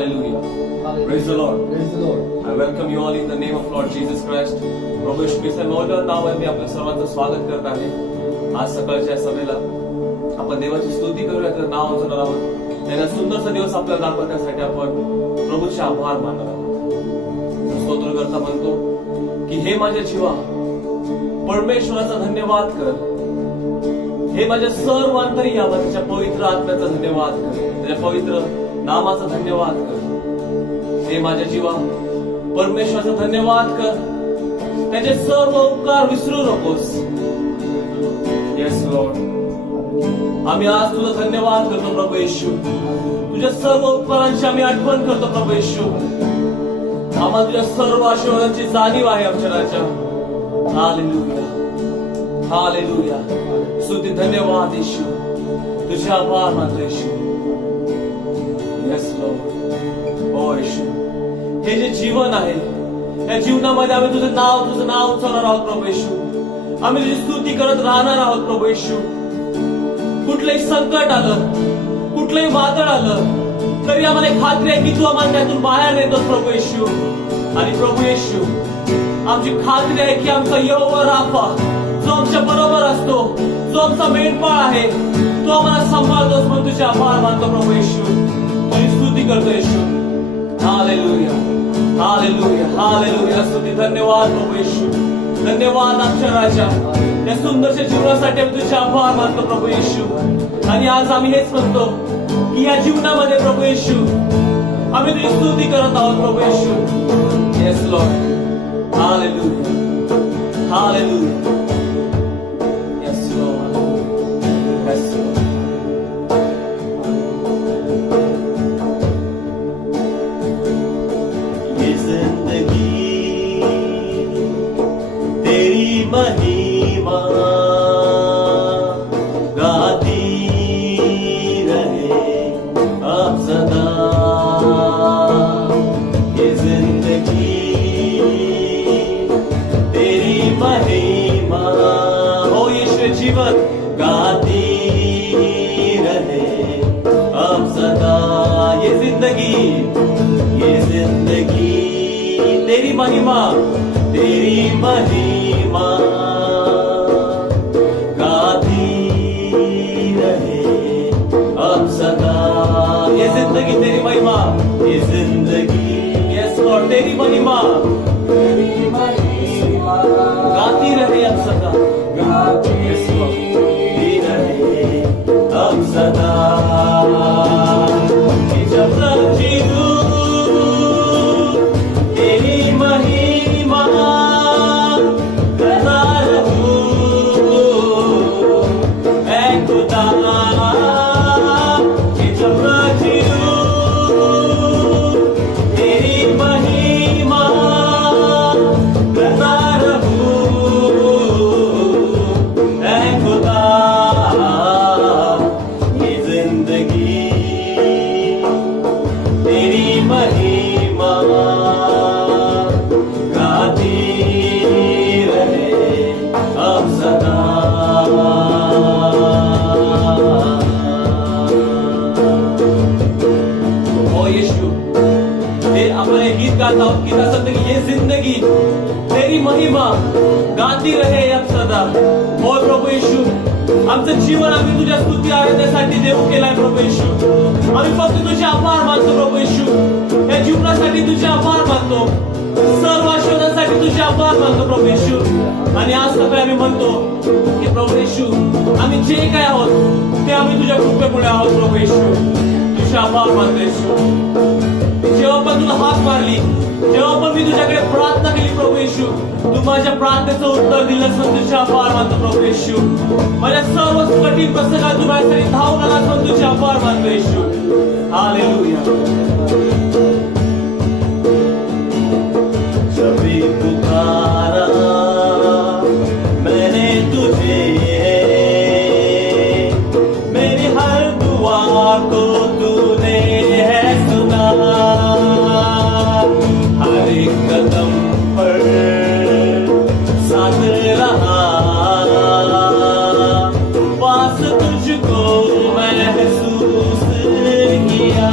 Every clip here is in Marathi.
Hallelujah. Praise the Lord. Praise the Lord. I welcome you all in the name of Lord Jesus Christ. प्रभू येशू ख्रिस्ता मौल्यवान नावात मी आपल्या सर्वांचं स्वागत करत आहे. आज सकाळच्या सभेला आपण देवाची स्तुती करूया, त्याचं नाव उचलणार आहोत. त्याने सुंदरसा दिवस आपल्याला दाखवला, त्यासाठी आपण प्रभूचे आभार मानणार आहोत. स्तोत्र करता म्हणतो की हे माझ्या जीवा परमेश्वराचा धन्यवाद कर. हे माझ्या सर्व अंतर्यामा त्याच्या पवित्र आत्म्याचा धन्यवाद कर, त्याच्या पवित्र नामाचा धन्यवाद कर. हे माझ्या जीवा परमेश्वराचा धन्यवाद कर, त्याचे सर्व उपकार विसरू नकोस. येस लॉर्ड, आम्ही आज तुझा धन्यवाद करतो प्रभू येशू. तुझ्या सर्व उपकारांची आम्ही आठवण करतो प्रभू येशू. आम्हाला तुझ्या सर्व आशीर्वादांची जाणीव आहे आमच्या राजा. Hallelujah, hallelujah. स्तुती, धन्यवाद येशू. तुझे आभार मानतो येशू. Yes Lord. ओ येशू, हे जे जीवन आहे, या जीवनामध्ये आम्ही तुझं नाव उचलणार आहोत प्रभू येशू. आम्ही तुझी स्तुती करत राहणार आहोत प्रभू येशू. कुठलंही संकट आलं, कुठलंही वादळ आलं तरी आम्हाला खात्री आहे की तू आम्हाला त्यातून बाहेर नेतोस प्रभू येशू. आणि प्रभू येशू, आमची खात्री आहे की आमचा यहोवा राफा जो आमच्या बरोबर असतो, जो आमचा मेंढपाळ आहे, तो आम्हाला सांभाळतोस. म्हणून तुझे आभार मानतो प्रभू येशू. तुझी स्तुती करतो येशू. Hallelujah, hallelujah, hallelujah. स्तुती, धन्यवाद प्रभू येशू. धन्यवाद आमच्या राजा. या सुंदरच्या जीवनासाठी आम्ही तुझे आभार मानतो प्रभू येशू. आणि आज आम्ही हेच म्हणतो की या जीवनामध्ये प्रभू येशू आम्ही तुझी स्तुती करत आहोत प्रभू Yeshu. Yes lord. Hallelujah, hallelujah. Yes lord, yes lord. ये जिंदगी तेरी महिमा गाती रहे अब सदा. ये जिंदगी तेरी महिमा, हो येशू, जीवन गाती रहे अब सदा. ये जिंदगी तेरी महिमा, तेरी महिमा गाती रहे अब सदा. ये जिंदगी तेरी महिमा. ये जिंदगी यस लॉर्ड, तेरी महिमा गाती रहे अब सदा. Yes, Lord. गाती रहे अब सदा. जब तक जीऊं तेरी महिमा करता रहूं ऐ खुदा. जब तक जीऊं तेरी महिमा करता रहूं ऐ खुदा. ये जिंदगी तेरी महिमा गाती रहे अब सदा. हो येशू, हे आपण हे गीत गात आहोत की असं की ये जिंदगी तेरी महिमा गाती रहे अब सदा. हो प्रभू येशू, आमचं जीवन आम्ही तुझ्या स्तुती आराधनेसाठी देऊ केलाय प्रभू येशू. आम्ही फक्त तुझे आभार मानतो प्रभू येशू. या जीवनासाठी तुझे आभार मानतो, सर्व आशीर्वादांसाठी तुझे आभार मानतो प्रभू येशू. आणि आज सकाळी आम्ही म्हणतो की प्रभू येशू, आम्ही जे काय आहोत ते आम्ही तुझ्या कृपेमुळे आहोत प्रभू येशू. तुझे आभार मानतो येशू. जेव्हा पण तुला हाक मारली, जेव्हा पण मी तुझ्याकडे प्रार्थना केली प्रभू येशू, तू माझ्या प्रार्थनेचं उत्तर दिलंस. तुझे आभार मानतो प्रभू येशू. माझ्या सर्व कठीण प्रसंगात तू माझ्यासाठी धावून आलास. म्हणून तुझे आभार मानतो येशू. हालेलुया. जब भी पुकारा मैंने तुझे, मेरी हर दुआ को तूने है सुना. हर एक कदम पर साथ रहा, पास तुझको महसूस किया.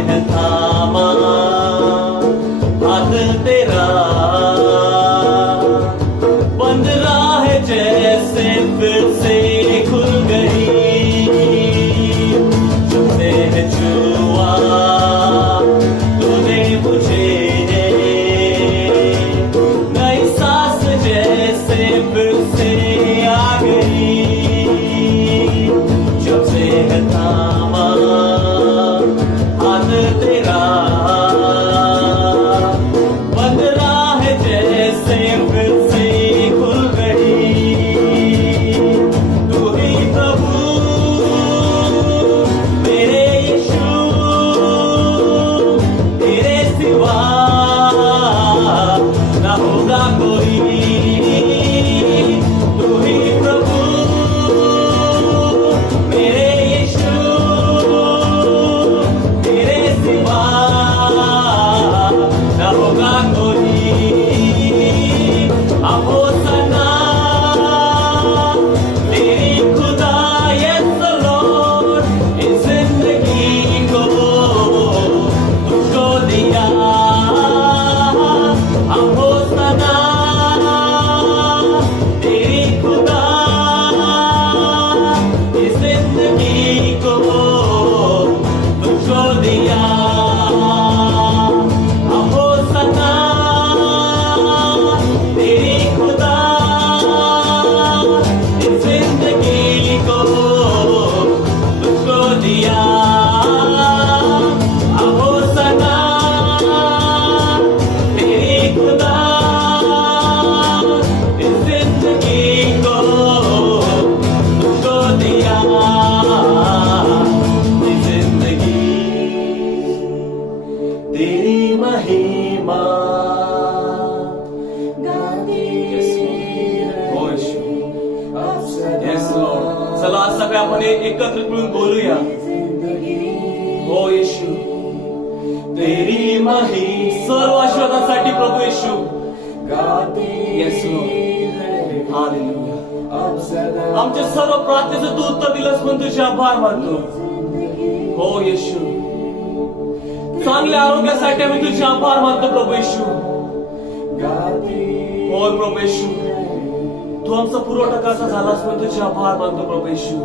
है थामा हाथ तेरा, बंद राह जैसे फिर से खुल गई, तुमने है छुआ तूने मुझे, नई सांस जैसे फिर से आ गई, जब से है थामा हाथ तेरा, बंद राह जैसे फिर से खुल गई, तू ही प्रभु मेरे यीशु, तेरे सिवा ना होगा कोई, तू ही प्रभु मेरे यीशु, तेरे सिवा ना होगा कोई, अब हो सना तेरी खुदा, yes Lord, इस जिंदगी को तुझको दिया, अब हो सना तेरी खुदा, इस जिंदगी को तुझको दिया, अब हो सना तेरी खुदा, इस जिंदगी को तुझको दिया, अब हो सना तेरी खुदा, इस जिंदगी को तुझको दिया, ये जिंदगी तेरी महिमा येस लॉर्ड. चला आज सगळे आपण एकत्रित मिळून बोलूया. हो येशू, तेरी मही सर्व आशीर्वादासाठी प्रभू येशू. Yes lord. हालेलुया. आमच्या सर्व प्रार्थनेचं तू उत्तर दिलंस म्हणून तुझे आभार मानतो. हो येशू, चांगल्या आरोग्यासाठी आम्ही तुझे आभार मानतो प्रभू येशू. हो प्रभू येशू, तू आमचा पुरवठा कसा झालास म्हणून तुझे आभार मानतो प्रभू येशू.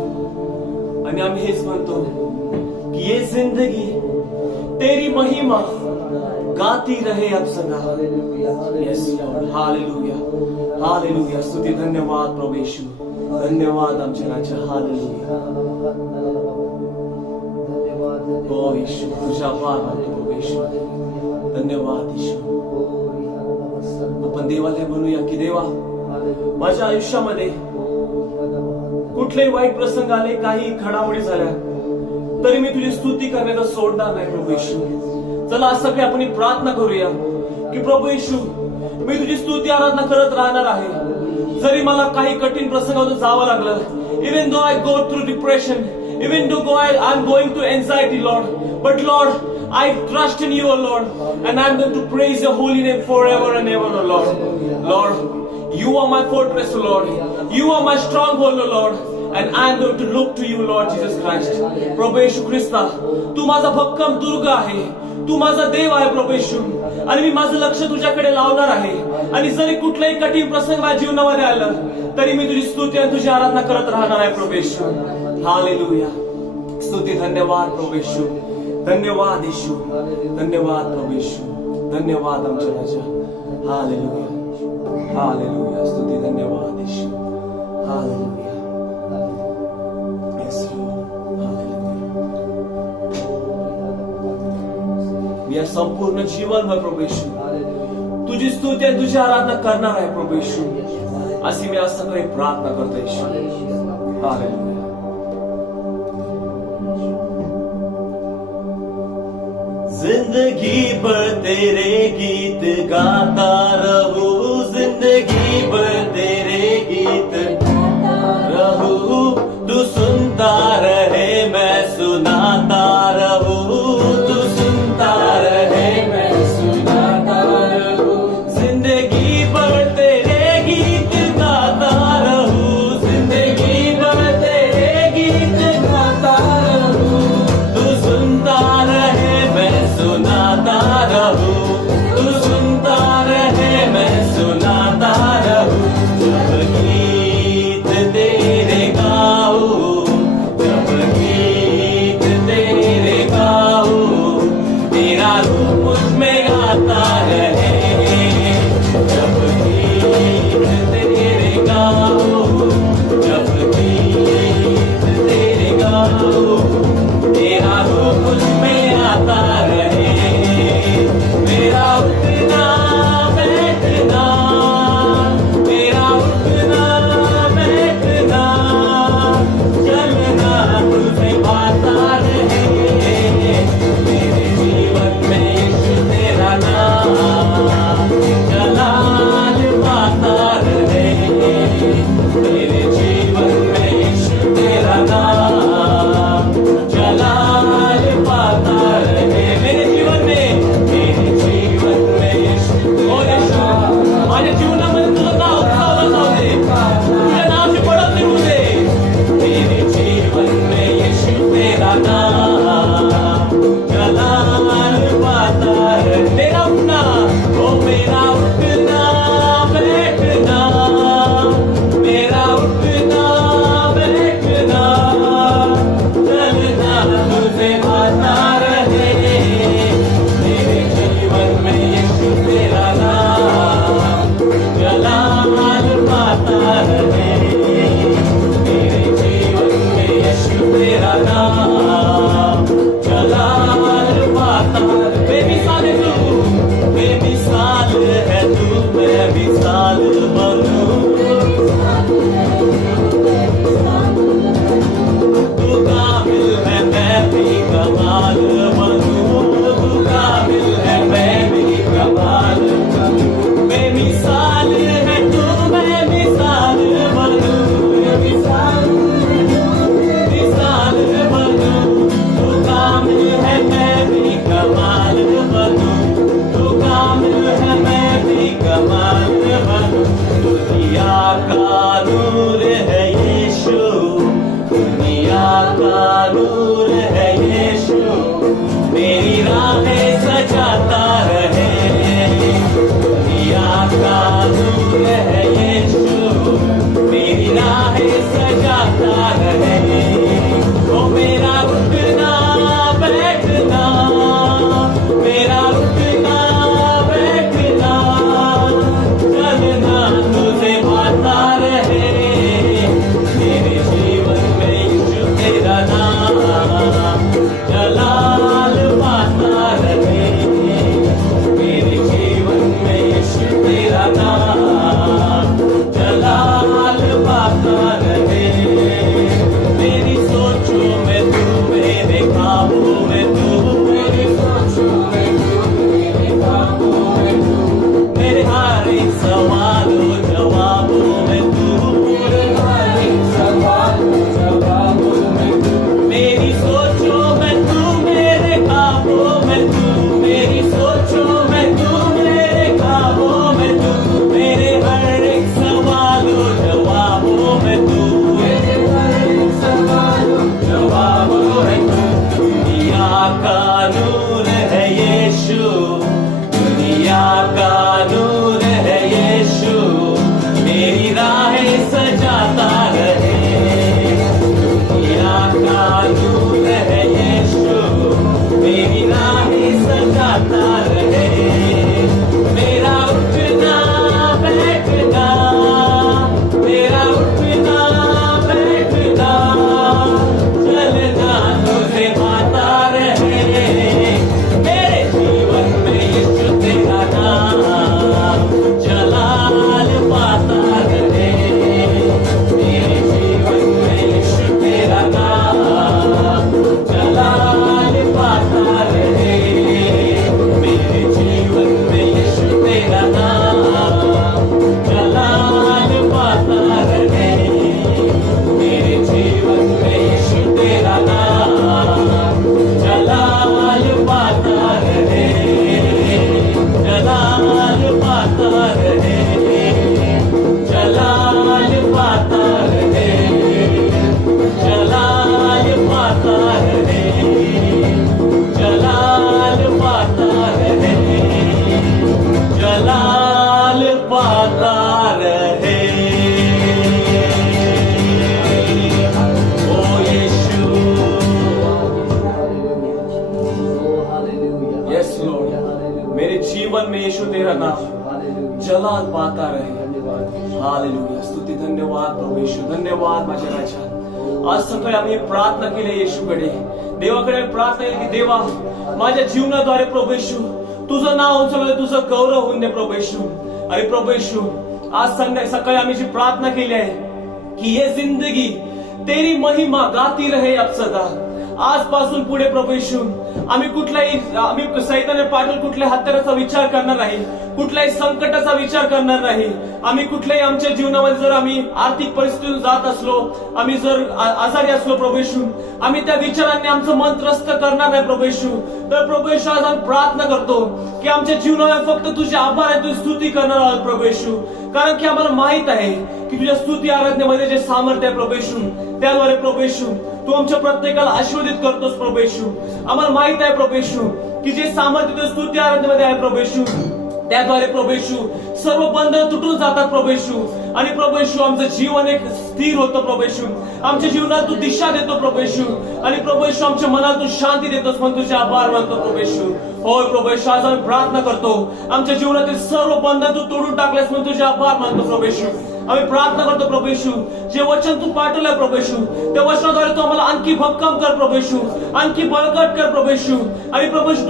आणि आम्ही हेच म्हणतो की ये जिंदगी तेरी महिमा गाती रहे अब सदा. Yes lord. हालेलुया. हालेलुया. स्तुती धन्यवाद प्रभू येशू. धन्यवाद आमचे राजा. हालेलुया. हो येशू, तुझा आभार मानतो प्रभू येशू. धन्यवाद येशू. आपण देवाला म्हणूया की देवा, माझ्या आयुष्यामध्ये कुठलेही वाईट प्रसंग आले, काही घडामोडी झाल्या, तरी मी तुझी स्तुती करण्याचं सोडणार नाही प्रभू येशू. चला आज सगळे आपण प्रार्थना करूया की प्रभू येशू, मी तुझी स्तुती आराधना करत राहणार आहे. जरी मला काही कठीण प्रसंगातून जावं लागलं, even though I go through depression, even though I'm going through anxiety, Lord, but Lord, I trust in you, O Lord, and I'm going to praise your holy name forever and ever, O Lord. Lord, you are my fortress, O Lord. You are my stronghold, O Lord, and I'm going to look to you, Lord Jesus Christ. प्रभू येशू ख्रिस्ता, तू माझा भक्कम दुर्ग आहे, तू माझा देव आहे प्रभू येशू, आणि मी माझं लक्ष तुझ्याकडे लावणार आहे. आणि जरी कुठलाही कठीण प्रसंग माझ्या जीवनामध्ये आलं, तरी मी तुझी स्तुती आणि तुझी आराधना करत राहणार आहे प्रभू येशू. हालेलुया. स्तुती धन्यवाद प्रभू येशू. धन्यवाद येशू. धन्यवाद प्रभू येशू. धन्यवाद आमच्या राजा. हालेलुया. हालेलुया. स्तुती धन्यवाद येशू. हालेलुया. Yes lord. हालेलुया. मी या संपूर्ण जीवनभर प्रभू येशू तुझी स्तुती आणि तुझी आराधना करणार आहे प्रभू येशू. अशी मी आज सकाळी प्रार्थना करतो येशू. हालेलुया. जिंदगी भर तेरे गीत गाता रहूं, जिंदगी भर तेरे गीत रहूं, तू सुनता रहे मैं सुनाता रहूं, तू सुनता रहे मैं सुनाता रहूं, जिंदगी भर तेरे गीत गाता रहूं, जिंदगी भर तेरे गीत गाता रहूं, तू सुनता रहे मैं मैं भी कमाल बनूं, तू कामिल है मैं भी कमाल बनूं। दुनिया का नूर है यीशु, दुनिया का नूर है यीशु, मेरी राहें सजाता रहे। दुनिया का नूर है यीशु, मेरी राहें सजाता रहे। ओ मेरा उठना बैठना, मेरा उठना बैठना, चलना तुझे भाता रहे। मेरे जीवन में यीशु तेरा नाम जलाल पाता रहे। मेरे जीवन में यीशु तेरा नाम जलाल पाता रहे। मेरी सोचों में तू, मेरे ख्वाबों में तू, मेरी सोचों में तू, मेरे ख्वाबों में तू, मेरे हर एक सवालों जवाबों में तू, मेरे हर एक सवालों जवाबों में तू, मेरी सोचों में तू, मेरे ख्वाबों में तू, मेरी सोचों में तू, मेरे ख्वाबों में तू, मेरे हर एक सवालों जवाबों में तू, मेरे हर एक सवालों जवाबों में तू। दुनिया का नूर है यीशु, दुनिया का नूर है यीशु, मेरी राहें सजाता रहे। दुनिया का नूर है यीशु, मेरी राहें सजाता रहे। मेरा उठना बैठना, मेरा उठना बैठना, चलना तुझे भाता रहे। मेरे जीवन में यीशु तेरा नाम जलाल पाता रहे। मेरे जीवन में यीशु तेरा नाम जलाल पाता रहे। मेरे जीवन में यीशु तेरा नाम जलाल पाता रहे। मेरे जीवन में यीशु तेरा नाम जलाल पाता रहे। जलाल पाता रहे, जलाल पाता रहे, जलाल पाता रहे, जलाल पाता रहे, जलाल पाता रहे। ओ यीशु, यस लॉर्ड, मेरे जीवन में यीशु तेरा नाम जलाल पाता रहे। हालेलुया, स्तुती, धन्यवाद प्रभू येशू, धन्यवाद माझ्या राजा। आज सकाळी आम्ही प्रार्थना केली येशूकडे, देवाकडे प्रार्थना केली की देवा माझ्या जीवनाद्वारे प्रभू येशू तुझं नाव उंचावलं, तुझं गौरव होऊन दे प्रभू येशू। अरे प्रभू येशू, आज सकाळी आम्ही जी प्रार्थना केली आहे की ये जिंदगी तेरी महिमा गाती रहे अब सदा। आजपासून पुढे प्रभू येशू आम्ही सैताने पाठवून कुठल्याही हत्याराचा विचार करणार नाही, कुठल्याही संकटाचा विचार करणार नाही। आम्ही कुठल्याही आमच्या जीवनामध्ये जर आम्ही आर्थिक परिस्थितीतून जात असलो, आम्ही जर आजारी असलो प्रभू येशू, आम्ही त्या विचारांनी आमचं मन त्रस्त करणार नाही प्रभू येशू। तर प्रभू येशू, आज आम्ही प्रार्थना करतो की आमच्या जीवनामध्ये फक्त तुझे आभार आहे, तुझी स्तुती करणार आहोत प्रभू येशू। कारण की आम्हाला माहित आहे की तुझ्या स्तुती आराधनेमध्ये जे सामर्थ्य आहे प्रभू येशू, त्याद्वारे प्रभू येशू तू आमच्या प्रत्येकाला आशीर्वादित करतोस प्रभू येशू। आम्हाला माहित आहे प्रभू येशू की जे सामर्थ्य तुझ्या स्तुती आराधनेमध्ये आहे प्रभू येशू, त्याद्वारे प्रभू येशू सर्व बंधन तुटून जातात प्रभू येशू। आणि प्रभू येशू आमचं जीवन एक स्थिर होतं प्रभू येशू, आमच्या जीवनात तू दिशा देतो प्रभू येशू। आणि प्रभू येशू आमच्या मनात तू शांती देतोस, म्हणून तुझे आभार मानतो प्रभू येशू। होय प्रभू येशू, आज आम्ही प्रार्थना करतो आमच्या जीवनातील सर्व बंधन तू तोडून टाकलेस, म्हणून तुझे आभार मानतो प्रभू येशू। आम्ही प्रार्थना करतो प्रभू येशू, जे वचन तू पाठवलंय प्रभू येशू, त्या वचनाद्वारे तू आम्हाला आणखी भक्कम कर प्रभू येशू, आणखी बळकट कर प्रभू येशू। आणि प्रभू येशू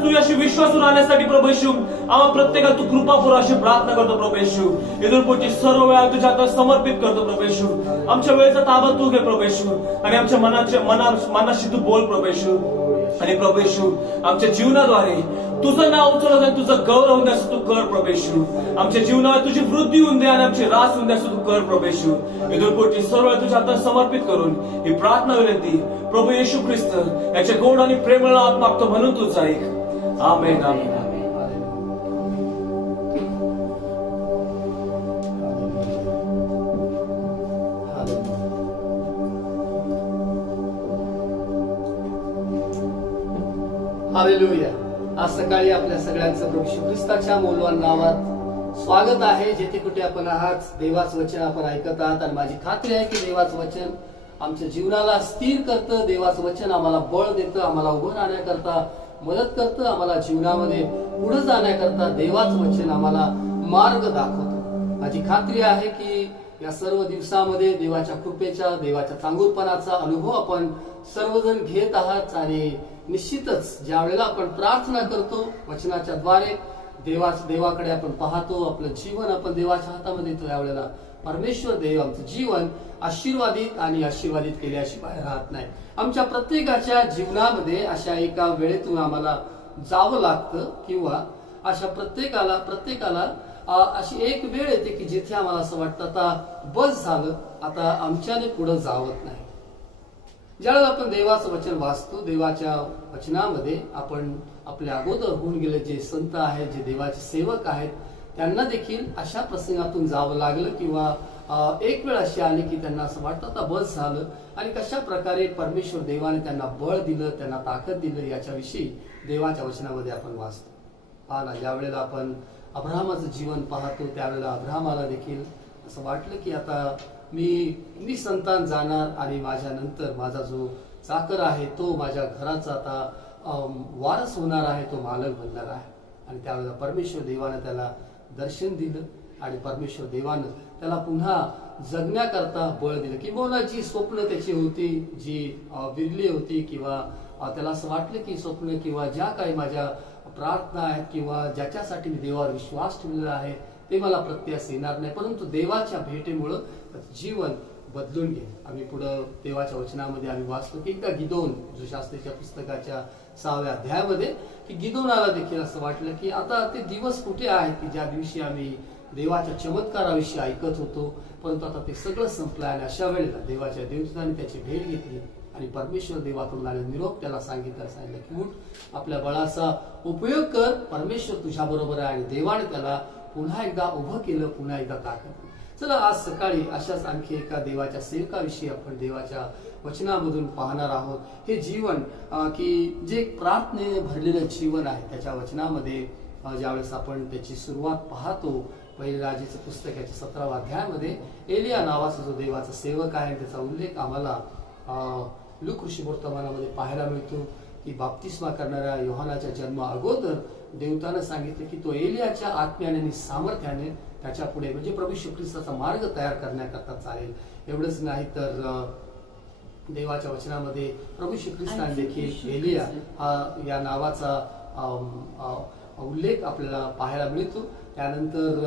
तुझ्याशी विश्वासू राहण्यासाठी प्रभू येशू आम्हा प्रत्येकाला तू कृपा पुरव अशी प्रार्थना करतो प्रभू येशू। इथून पुढची सर्व वेळा तुझ्या हातात समर्पित करतो प्रभू येशू। आमच्या वेळेचा ताबा तू घे प्रभू येशू, आणि आमच्या मनाशी तू बोल प्रभू येशू। आणि प्रभू येशू आमच्या जीवनाद्वारे तुझं नाव उचलत आणि तुझं गौरव होऊन द्यास तू कर प्रभू येशू. आमच्या जीवनावर तुझी वृद्धी होऊन दे आणि आमची रास होऊन द्यास तू कर प्रभू येशू. इथून पुढची सर्व तुझ्या हातात समर्पित करून ही प्रार्थना विनंती प्रभू येशू ख्रिस्त याच्या गोड आणि प्रेमळ नावात मागतो म्हणून तूच ऐक. आमेन आमेन. हालेलुया. आज सकाळी आपल्या सगळ्यांचं प्रभू येशू ख्रिस्ताच्या मौल्यवान नावात स्वागत आहे. जेथे कुठे आपण आहात देवाचं वचन आपण ऐकत आहात आणि माझी खात्री आहे की देवाचं वचन आमच्या जीवनाला स्थिर करतं. देवाचं वचन आम्हाला बळ देतं, आम्हाला उभं राहण्याकरता मदत करतं, आम्हाला जीवनामध्ये पुढे जाण्याकरता देवाचं वचन आम्हाला मार्ग दाखवतं. माझी खात्री आहे की या सर्व दिवसामध्ये देवाच्या कृपेचा देवाच्या चांगुलपणाचा अनुभव आपण सर्वजण घेत आहात. आणि निश्चितच ज्या वेळेला आपण प्रार्थना करतो वचनाच्या द्वारे देवाकडे आपण पाहतो, आपलं जीवन आपण देवाच्या हातामध्ये येतो, यावेळेला परमेश्वर देव आमचं जीवन आशीर्वादित आणि आशीर्वादित केल्याशिवाय राहत नाही. आमच्या प्रत्येकाच्या जीवनामध्ये अशा एका वेळेतून आम्हाला जावं लागतं किंवा अशा प्रत्येकाला अशी एक वेळ येते की जिथे आम्हाला असं वाटतं आता बस झालं, आता आमच्याने पुढे जावत नाही. ज्यावेळेला आपण देवाचं वचन वाचतो, देवाच्या वचनामध्ये आपण आपल्या अगोदर होऊन गेले जे संत आहेत, जे देवाचे सेवक आहेत, त्यांना देखील अशा प्रसंगातून जावं लागलं किंवा एक वेळ अशी आली की त्यांना असं वाटतं आता बस झालं. आणि कशा प्रकारे परमेश्वर देवाने त्यांना बळ दिलं, त्यांना ताकद दिलं, याच्याविषयी देवाच्या वचनामध्ये आपण वाचतो. पाहला ज्या वेळेला आपण अब्राहमाचं जीवन पाहतो त्यावेळेला अब्राहमाला देखील असं वाटलं की आता मी संतान जाणार आणि माझ्या नंतर माझा जो चाकर आहे तो माझ्या घराचा आता वारस होणार आहे, तो मालक बनणार आहे. आणि त्यावेळेला परमेश्वर देवानं त्याला दर्शन दिलं आणि परमेश्वर देवानं त्याला पुन्हा जगण्याकरता बळ दिलं. किंवा जी स्वप्न त्याची होती, जी विरली होती किंवा त्याला असं वाटलं की स्वप्न किंवा ज्या काही माझ्या प्रार्थना आहेत किंवा ज्याच्यासाठी मी देवावर विश्वास ठेवलेला आहे ते मला प्रत्यास येणार नाही, परंतु देवाच्या भेटीमुळं जीवन बदलून गेले. आम्ही पुढं देवाच्या वचनामध्ये आम्ही वाचतो की एकदा गिदोन, जो शास्त्रीच्या पुस्तकाच्या 6व्या अध्यायामध्ये, की गिदोनाला देखील असं वाटलं की आता ते दिवस कुठे आहेत की ज्या दिवशी आम्ही देवाच्या चमत्काराविषयी ऐकत होतो, परंतु आता ते सगळं संपलं. आणि अशा वेळेला देवाच्या देवदूताने त्याची भेट घेतली आणि परमेश्वर देवाकडून आले निरोप त्याला सांगितलं की उठ, आपल्या बळाचा उपयोग कर, परमेश्वर तुझ्या बरोबर आहे. आणि देवाने त्याला पुन्हा एकदा उभं केलं, पुन्हा एकदा ताकद. चला आज सकाळी अशाच आणखी एका देवाच्या सेवकाविषयी आपण देवाच्या वचनामधून पाहणार आहोत. हे जीवन की जे प्रार्थनेने भरलेलं जीवन आहे, त्याच्या वचनामध्ये ज्यावेळेस आपण त्याची सुरुवात पाहतो, पहिले राजेचं पुस्तकाच्या 17व्या अध्यायामध्ये एलिया नावाचा जो देवाचा सेवक आहे त्याचा उल्लेख आम्हाला लूक ऋषीवर्तमानामध्ये पाहायला मिळतो की बाप्तिस्मा करणाऱ्या योहानाच्या जन्मा अगोदर देवतानं सांगितलं की तो एलियाच्या आत्म्याने आणि सामर्थ्याने त्याच्या पुढे म्हणजे प्रभू येशू ख्रिस्ताचा मार्ग तयार करण्याकरता चालेल. एवढंच नाही तर देवाच्या वचनामध्ये प्रभू येशू ख्रिस्ताने देखील एलिया या नावाचा उल्लेख आपल्याला पाहायला मिळतो. त्यानंतर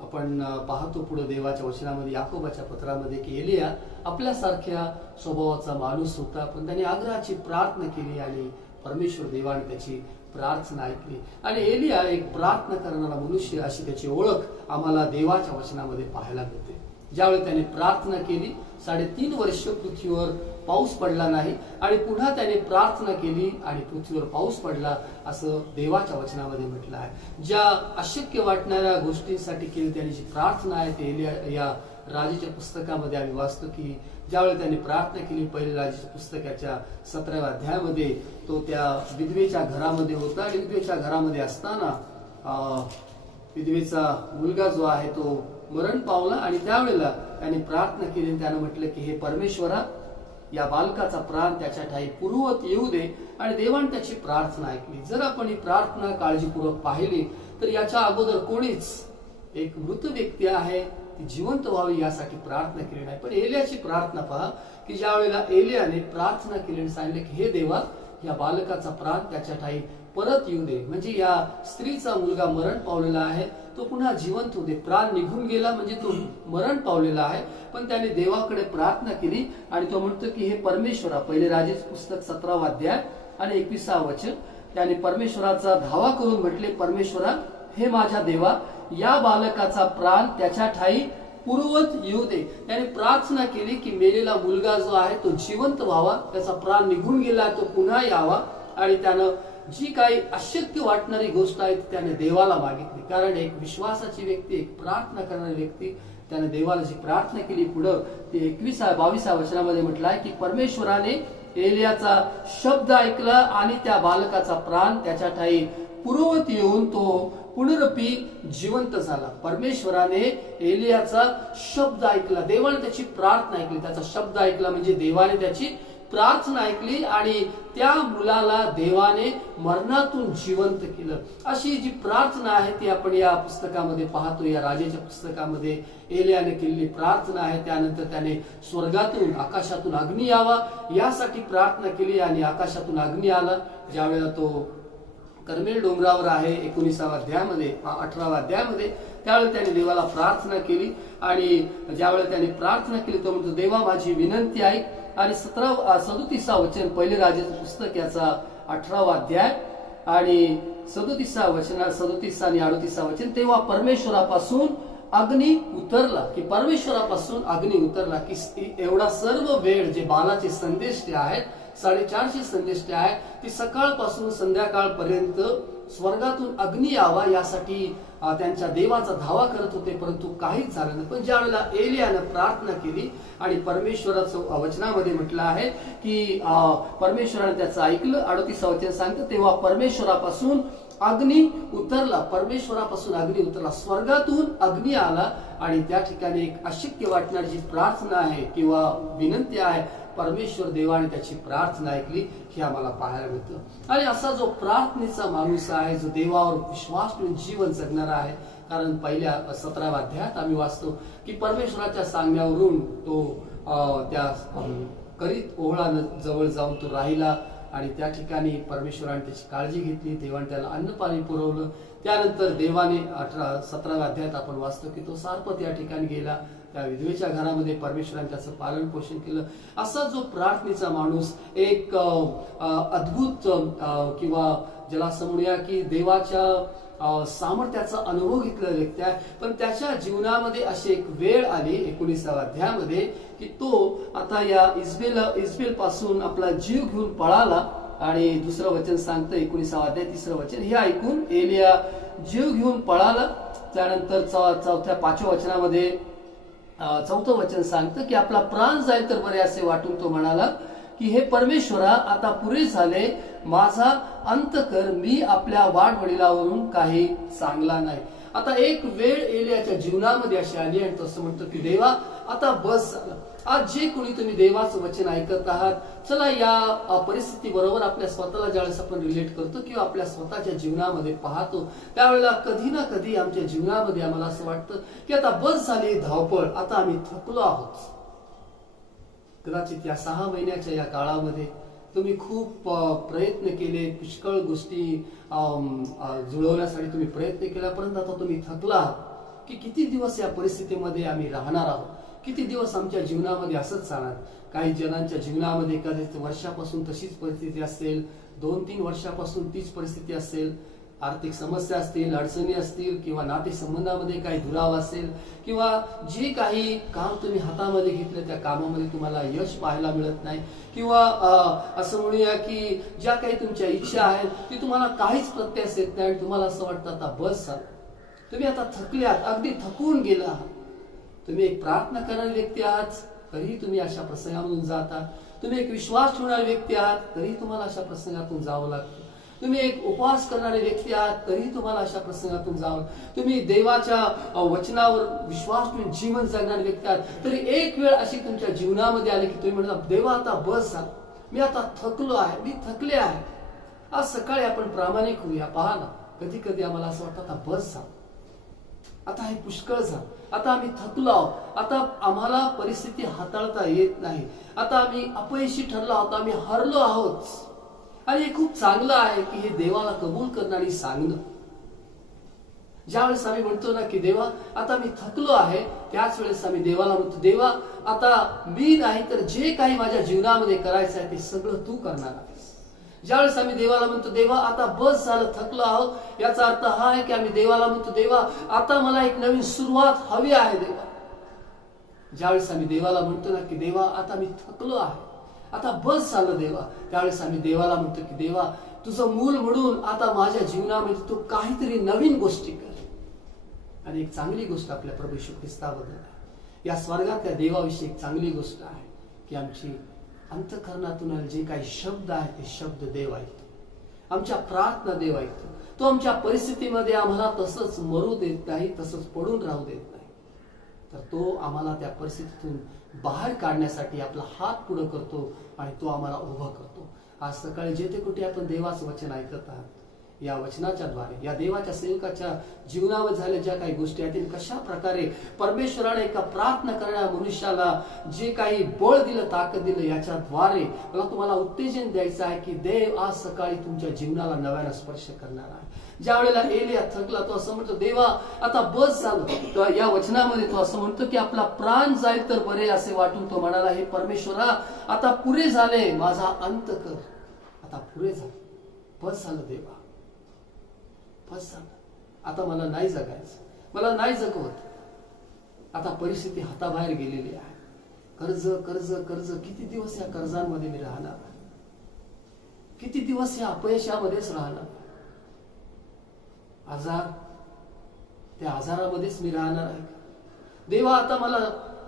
आपण पाहतो पुढे देवाच्या वचनामध्ये याकोबाच्या पत्रामध्ये की एलिया आपल्यासारख्या स्वभावाचा माणूस होता, पण त्याने आग्रहाची प्रार्थना केली आणि परमेश्वर देवाने त्याची प्रार्थना ऐकली. आणि एलिया एक प्रार्थना करणारा मनुष्य अशी त्याची ओळख आम्हाला देवाच्या वचनामध्ये पाहायला मिळते. ज्यावेळी त्याने प्रार्थना केली, 3.5 वर्ष पृथ्वीवर पाऊस पडला नाही आणि पुन्हा त्याने प्रार्थना केली आणि पृथ्वीवर पाऊस पडला, असं देवाच्या वचनामध्ये म्हटलं आहे. ज्या अशक्य वाटणाऱ्या गोष्टींसाठी केली त्याने जी प्रार्थना आहे ते एलिया या राजेच्या पुस्तकामध्ये आम्ही वाचतो की ज्यावेळी त्याने प्रार्थना केली पहिल्या राजेच्या पुस्तकाच्या 17व्या अध्यायामध्ये, तो त्या विधवेच्या घरामध्ये होता आणि विधवेच्या घरामध्ये असताना विधवेचा मुलगा जो आहे तो मरण पावला आणि त्यावेळेला त्याने प्रार्थना केली. त्यानं म्हटलं की हे परमेश्वरा, या बालकाचा प्राण त्याच्या ठाई पूर्ववत येऊ दे. आणि देवाने त्याची प्रार्थना ऐकली. जर आपण ही प्रार्थना काळजीपूर्वक पाहिली तर याच्या अगोदर कोणीच एक मृत व्यक्ती आहे ती जिवंत व्हावी यासाठी प्रार्थना केली नाही. पण एलियाची प्रार्थना पहा की ज्या वेळेला एलियाने प्रार्थना केली आणि सांगितले की हे देवा, या बालकाचा प्राण त्याच्या ठाई परत येऊ दे, म्हणजे या स्त्रीचा मुलगा मरण पावलेला आहे तो पुन्हा जिवंत होऊ दे. प्राण निघून गेला म्हणजे तो मरण पावलेला आहे, पण त्याने देवाकडे प्रार्थना केली आणि तो म्हणतो की हे परमेश्वरा, पहिले राजेचं पुस्तक 17वा अध्याय आणि 21 वचन. त्याने परमेश्वराचा धावा करून म्हटले, परमेश्वरा हे माझ्या देवा, या बालकाचा प्राण त्याच्या ठाई पूर्वत येऊ दे. त्याने प्रार्थना केली की मेलेला मुलगा जो आहे तो जिवंत व्हावा, त्याचा प्राण निघून गेला तो पुन्हा यावा. आणि त्यानं जी काही अशक्य वाटणारी गोष्ट आहे ती त्याने देवाला मागितली. कारण एक विश्वासाची व्यक्ती, एक प्रार्थना करणारी व्यक्ती, त्याने देवाला जी प्रार्थना केली पुढं ते 22 वचनामध्ये म्हटलं आहे की परमेश्वराने एलियाचा शब्द ऐकला आणि त्या बालकाचा प्राण त्याच्या ठाई पूर्वत येऊन तो पुनरपी जिवंत झाला. परमेश्वराने एलियाचा शब्द ऐकला, देवाने त्याची प्रार्थना ऐकली. त्याचा शब्द ऐकला म्हणजे देवाने त्याची प्रार्थना ऐकली आणि त्या मुलाला देवाने मरणातून जिवंत केलं. अशी जी प्रार्थना आहे ती आपण या पुस्तकामध्ये पाहतो. या राजाच्या पुस्तकामध्ये एलियाने केलेली प्रार्थना आहे. त्यानंतर त्याने स्वर्गातून, आकाशातून अग्नी यावा यासाठी प्रार्थना केली आणि आकाशातून अग्नी आला. ज्यावेळेला तो कर्मेल डोंगरावर आहे 19 अध्यायामध्ये 18 अध्यायामध्ये, त्यावेळेला त्याने देवाला प्रार्थना केली. आणि ज्यावेळेला त्याने प्रार्थना केली तो म्हणतो, देवा माझी विनंती ऐक. आणि 37 वचन, पहिले राजाचं पुस्तक याचा 18 अध्याय आणि 37 आणि 38 वचन. तेव्हा परमेश्वरापासून अग्नी उतरला, की परमेश्वरापासून अग्नी उतरला, की एवढा सर्व वेळ जे बालाचे संदेष्टे आहेत, 450 संदेष्टे आहेत, ती सकाळपासून संध्याकाळपर्यंत स्वर्गातून अग्नी यावा यासाठी त्यांच्या देवाचा धावा करत होते, परंतु काहीच झालं नाही. पण ज्या वेळेला एलियानं प्रार्थना केली आणि परमेश्वराचं वचनामध्ये म्हटलं आहे की परमेश्वराने त्याचं ऐकलं. 38 वचन सांगतं, तेव्हा परमेश्वरापासून अग्नी उतरला, परमेश्वरापासून अग्नी उतरला, स्वर्गातून अग्नी आला. आणि त्या ठिकाणी एक अशक्य वाटणारी जी प्रार्थना आहे किंवा विनंती आहे, परमेश्वर देवाने त्याची प्रार्थना ऐकली, हे आम्हाला पाहायला मिळतं. आणि असा जो प्रार्थनेचा माणूस आहे, जो देवावर विश्वास ठेवून जीवन जगणारा आहे. कारण पहिल्या 17 अध्यायात आम्ही वाचतो की परमेश्वराच्या सांगण्यावरून तो त्या करीत ओहळानं जवळ जाऊन तो राहिला आणि त्या ठिकाणी परमेश्वराने त्याची काळजी घेतली, देवाने त्याला अन्न पाणी पुरवलं. त्यानंतर देवाने 17 अध्यायात आपण वाचतो की तो सारपत या ठिकाणी गेला, त्या विधवेच्या घरामध्ये परमेश्वराने त्याचं पालन पोषण केलं. असा जो प्रार्थनेचा माणूस एक अद्भुत किंवा ज्याला असं म्हणूया की देवाच्या सामर्थ्याचा अनुभव घेतलेला व्यक्ती आहे. पण त्याच्या जीवनामध्ये अशी एक वेळ आली 19 अध्यायामध्ये की तो आता या इस्बेल पासून आपला जीव घेऊन पळाला. आणि दुसरं वचन सांगतं 19 अध्याय 3 वचन, हे ऐकून एलिया जीव घेऊन पळाला. त्यानंतर 4-5 वचनामध्ये 4थं वचन सांगतं की आपला प्राण जाईल तर बरे असे वाटून तो म्हणाला की हे परमेश्वरा, आता पुरे झाले, माझा अंत कर, मी आपल्या वाडवडिलावरून काही सांगला नाही. आता एक वेळ एलियाच्या जीवनामध्ये अशी आली आणि तो असं म्हणतो की देवा आता बस झालं. आज जे कोणी तुम्ही देवाचं वचन ऐकत आहात, चला या परिस्थिती बरोबर आपल्या स्वतःला ज्यावेळेस आपण रिलेट करतो किंवा आपल्या स्वतःच्या जीवनामध्ये पाहतो, त्यावेळेला कधी ना कधी आमच्या जीवनामध्ये आम्हाला असं वाटतं की आता बस झाली धावपळ, आता आम्ही थकलो आहोत. कदाचित या 6 महिन्याच्या या काळामध्ये तुम्ही खूप प्रयत्न केले, पुष्कळ गोष्टी जुळवण्यासाठी तुम्ही प्रयत्न केला, परंतु आता तुम्ही थकला आहात की किती दिवस या परिस्थितीमध्ये आम्ही राहणार आहोत, किती दिवस आमच्या जीवनामध्ये असंच चालणार. काही जणांच्या जीवनामध्ये कदाचित वर्षापासून तशीच परिस्थिती असेल, 2-3 वर्षापासून तीच परिस्थिती असेल. आर्थिक समस्या असतील, अडचणी असतील किंवा नातेसंबंधामध्ये काही दुरावा असेल किंवा जे काही काम तुम्ही हातामध्ये घेतलं त्या कामामध्ये तुम्हाला यश पाहायला मिळत नाही किंवा असं म्हणूया की ज्या काही तुमच्या इच्छा आहेत ती तुम्हाला काहीच प्रत्यास येत नाही आणि तुम्हाला असं वाटतं आता बस झालं, तुम्ही आता थकले आहात, अगदी थकून गेला आहात. तुम्ही एक प्रार्थना करणारी व्यक्ती आहात तरीही तुम्ही अशा प्रसंगामधून जाता. तुम्ही एक विश्वास ठेवणारी व्यक्ती आहात तरी तुम्हाला अशा प्रसंगातून जावं लागतं. तुम्ही एक उपवास करणारे व्यक्ती आहात तरी तुम्हाला अशा प्रसंगातून जावं. तुम्ही देवाच्या वचनावर विश्वास ठेवून जीवन जगणारे व्यक्ती आहात तरी एक वेळ अशी तुमच्या जीवनामध्ये आली की तुम्ही म्हणता देवा आता बस झालं, मी आता थकलो आहे, मी थकले आहे. आज सकाळी आपण प्रामाणिक होऊया. पहा ना, कधी कधी आम्हाला असं वाटतं आता बस झालं, आता हे पुष्कळ झालं, आता आम्ही थकलो आहोत, आता आम्हाला परिस्थिती हाताळता येत नाही, आता आम्ही अपयशी ठरलो आहोत, आम्ही हरलो आहोत. आणि हे खूप चांगलं आहे की हे देवाला कबूल करणं आणि सांगणं. ज्यावेळेस आम्ही म्हणतो ना की देवा आता मी थकलो आहे, त्याच वेळेस आम्ही देवाला म्हणतो देवा आता मी नाही तर जे काही माझ्या जीवनामध्ये करायचं आहे ते सगळं तू करणार आहेस. ज्यावेळेस आम्ही देवाला म्हणतो देवा आता बस झालं, थकलो आहोत, याचा अर्थ हा आहे की आम्ही देवाला म्हणतो देवा आता मला एक नवीन सुरुवात हवी आहे देवा. ज्यावेळेस आम्ही देवाला म्हणतो ना की देवा आता मी थकलो आहे, आता बस झालं देवा, त्यावेळेस आम्ही देवाला म्हणतो की देवा तुझं मूल म्हणून आता माझ्या जीवनामध्ये तू काहीतरी नवीन गोष्टी कर. आणि एक चांगली गोष्ट आपल्या प्रभू येशू ख्रिस्ताबद्दल आहे. या स्वर्गातल्या देवाविषयी एक चांगली गोष्ट आहे की आमची अंतःकरणातून जे काही शब्द आहेत ते शब्द देव ऐकतो, आमच्या प्रार्थना देव ऐकतो. तो आमच्या परिस्थितीमध्ये आम्हाला तसंच मरू देत नाही, तसंच पडून राहू देत नाही, तर तो आम्हाला त्या परिस्थितीतून बाहेर काढण्यासाठी आपला हात पुढे करतो आणि तो आम्हाला उभा करतो. आज सकाळी जेथे कुठे आपण देवाचं वचन ऐकत आहात, या वचनाच्या द्वारे या देवाच्या सेवकाच्या जीवनावर झाल्या ज्या काही गोष्टी आहेत कशा प्रकारे परमेश्वराने एका प्रार्थना करणाऱ्या मनुष्याला जे काही बळ दिलं, ताकद दिलं, याच्याद्वारे मला तुम्हाला उत्तेजन द्यायचं आहे की देव आज सकाळी तुमच्या जीवनाला नव्यानं स्पर्श करणार आहे. ज्या वेळेला एलिया थकला तो असं म्हणतो देवा आता बस झालं. तर या वचनामध्ये तो असं म्हणतो की आपला प्राण जाईल तर बरे असे वाटून तो म्हणाला हे परमेश्वरा आता पुरे झाले, माझा अंत कर, आता पुरे झालं, बस झालं देवा, बस झालं, आता मला नाही जगायचं, मला नाही जगवत. आता परिस्थिती हाताबाहेर गेलेली आहे, कर्ज कर्ज कर्ज, किती दिवस या कर्जांमध्ये मी राहणार, किती दिवस या अपयशामध्येच राहणार, आजार, त्या आजारामध्येच मी राहणार आहे. देवा आता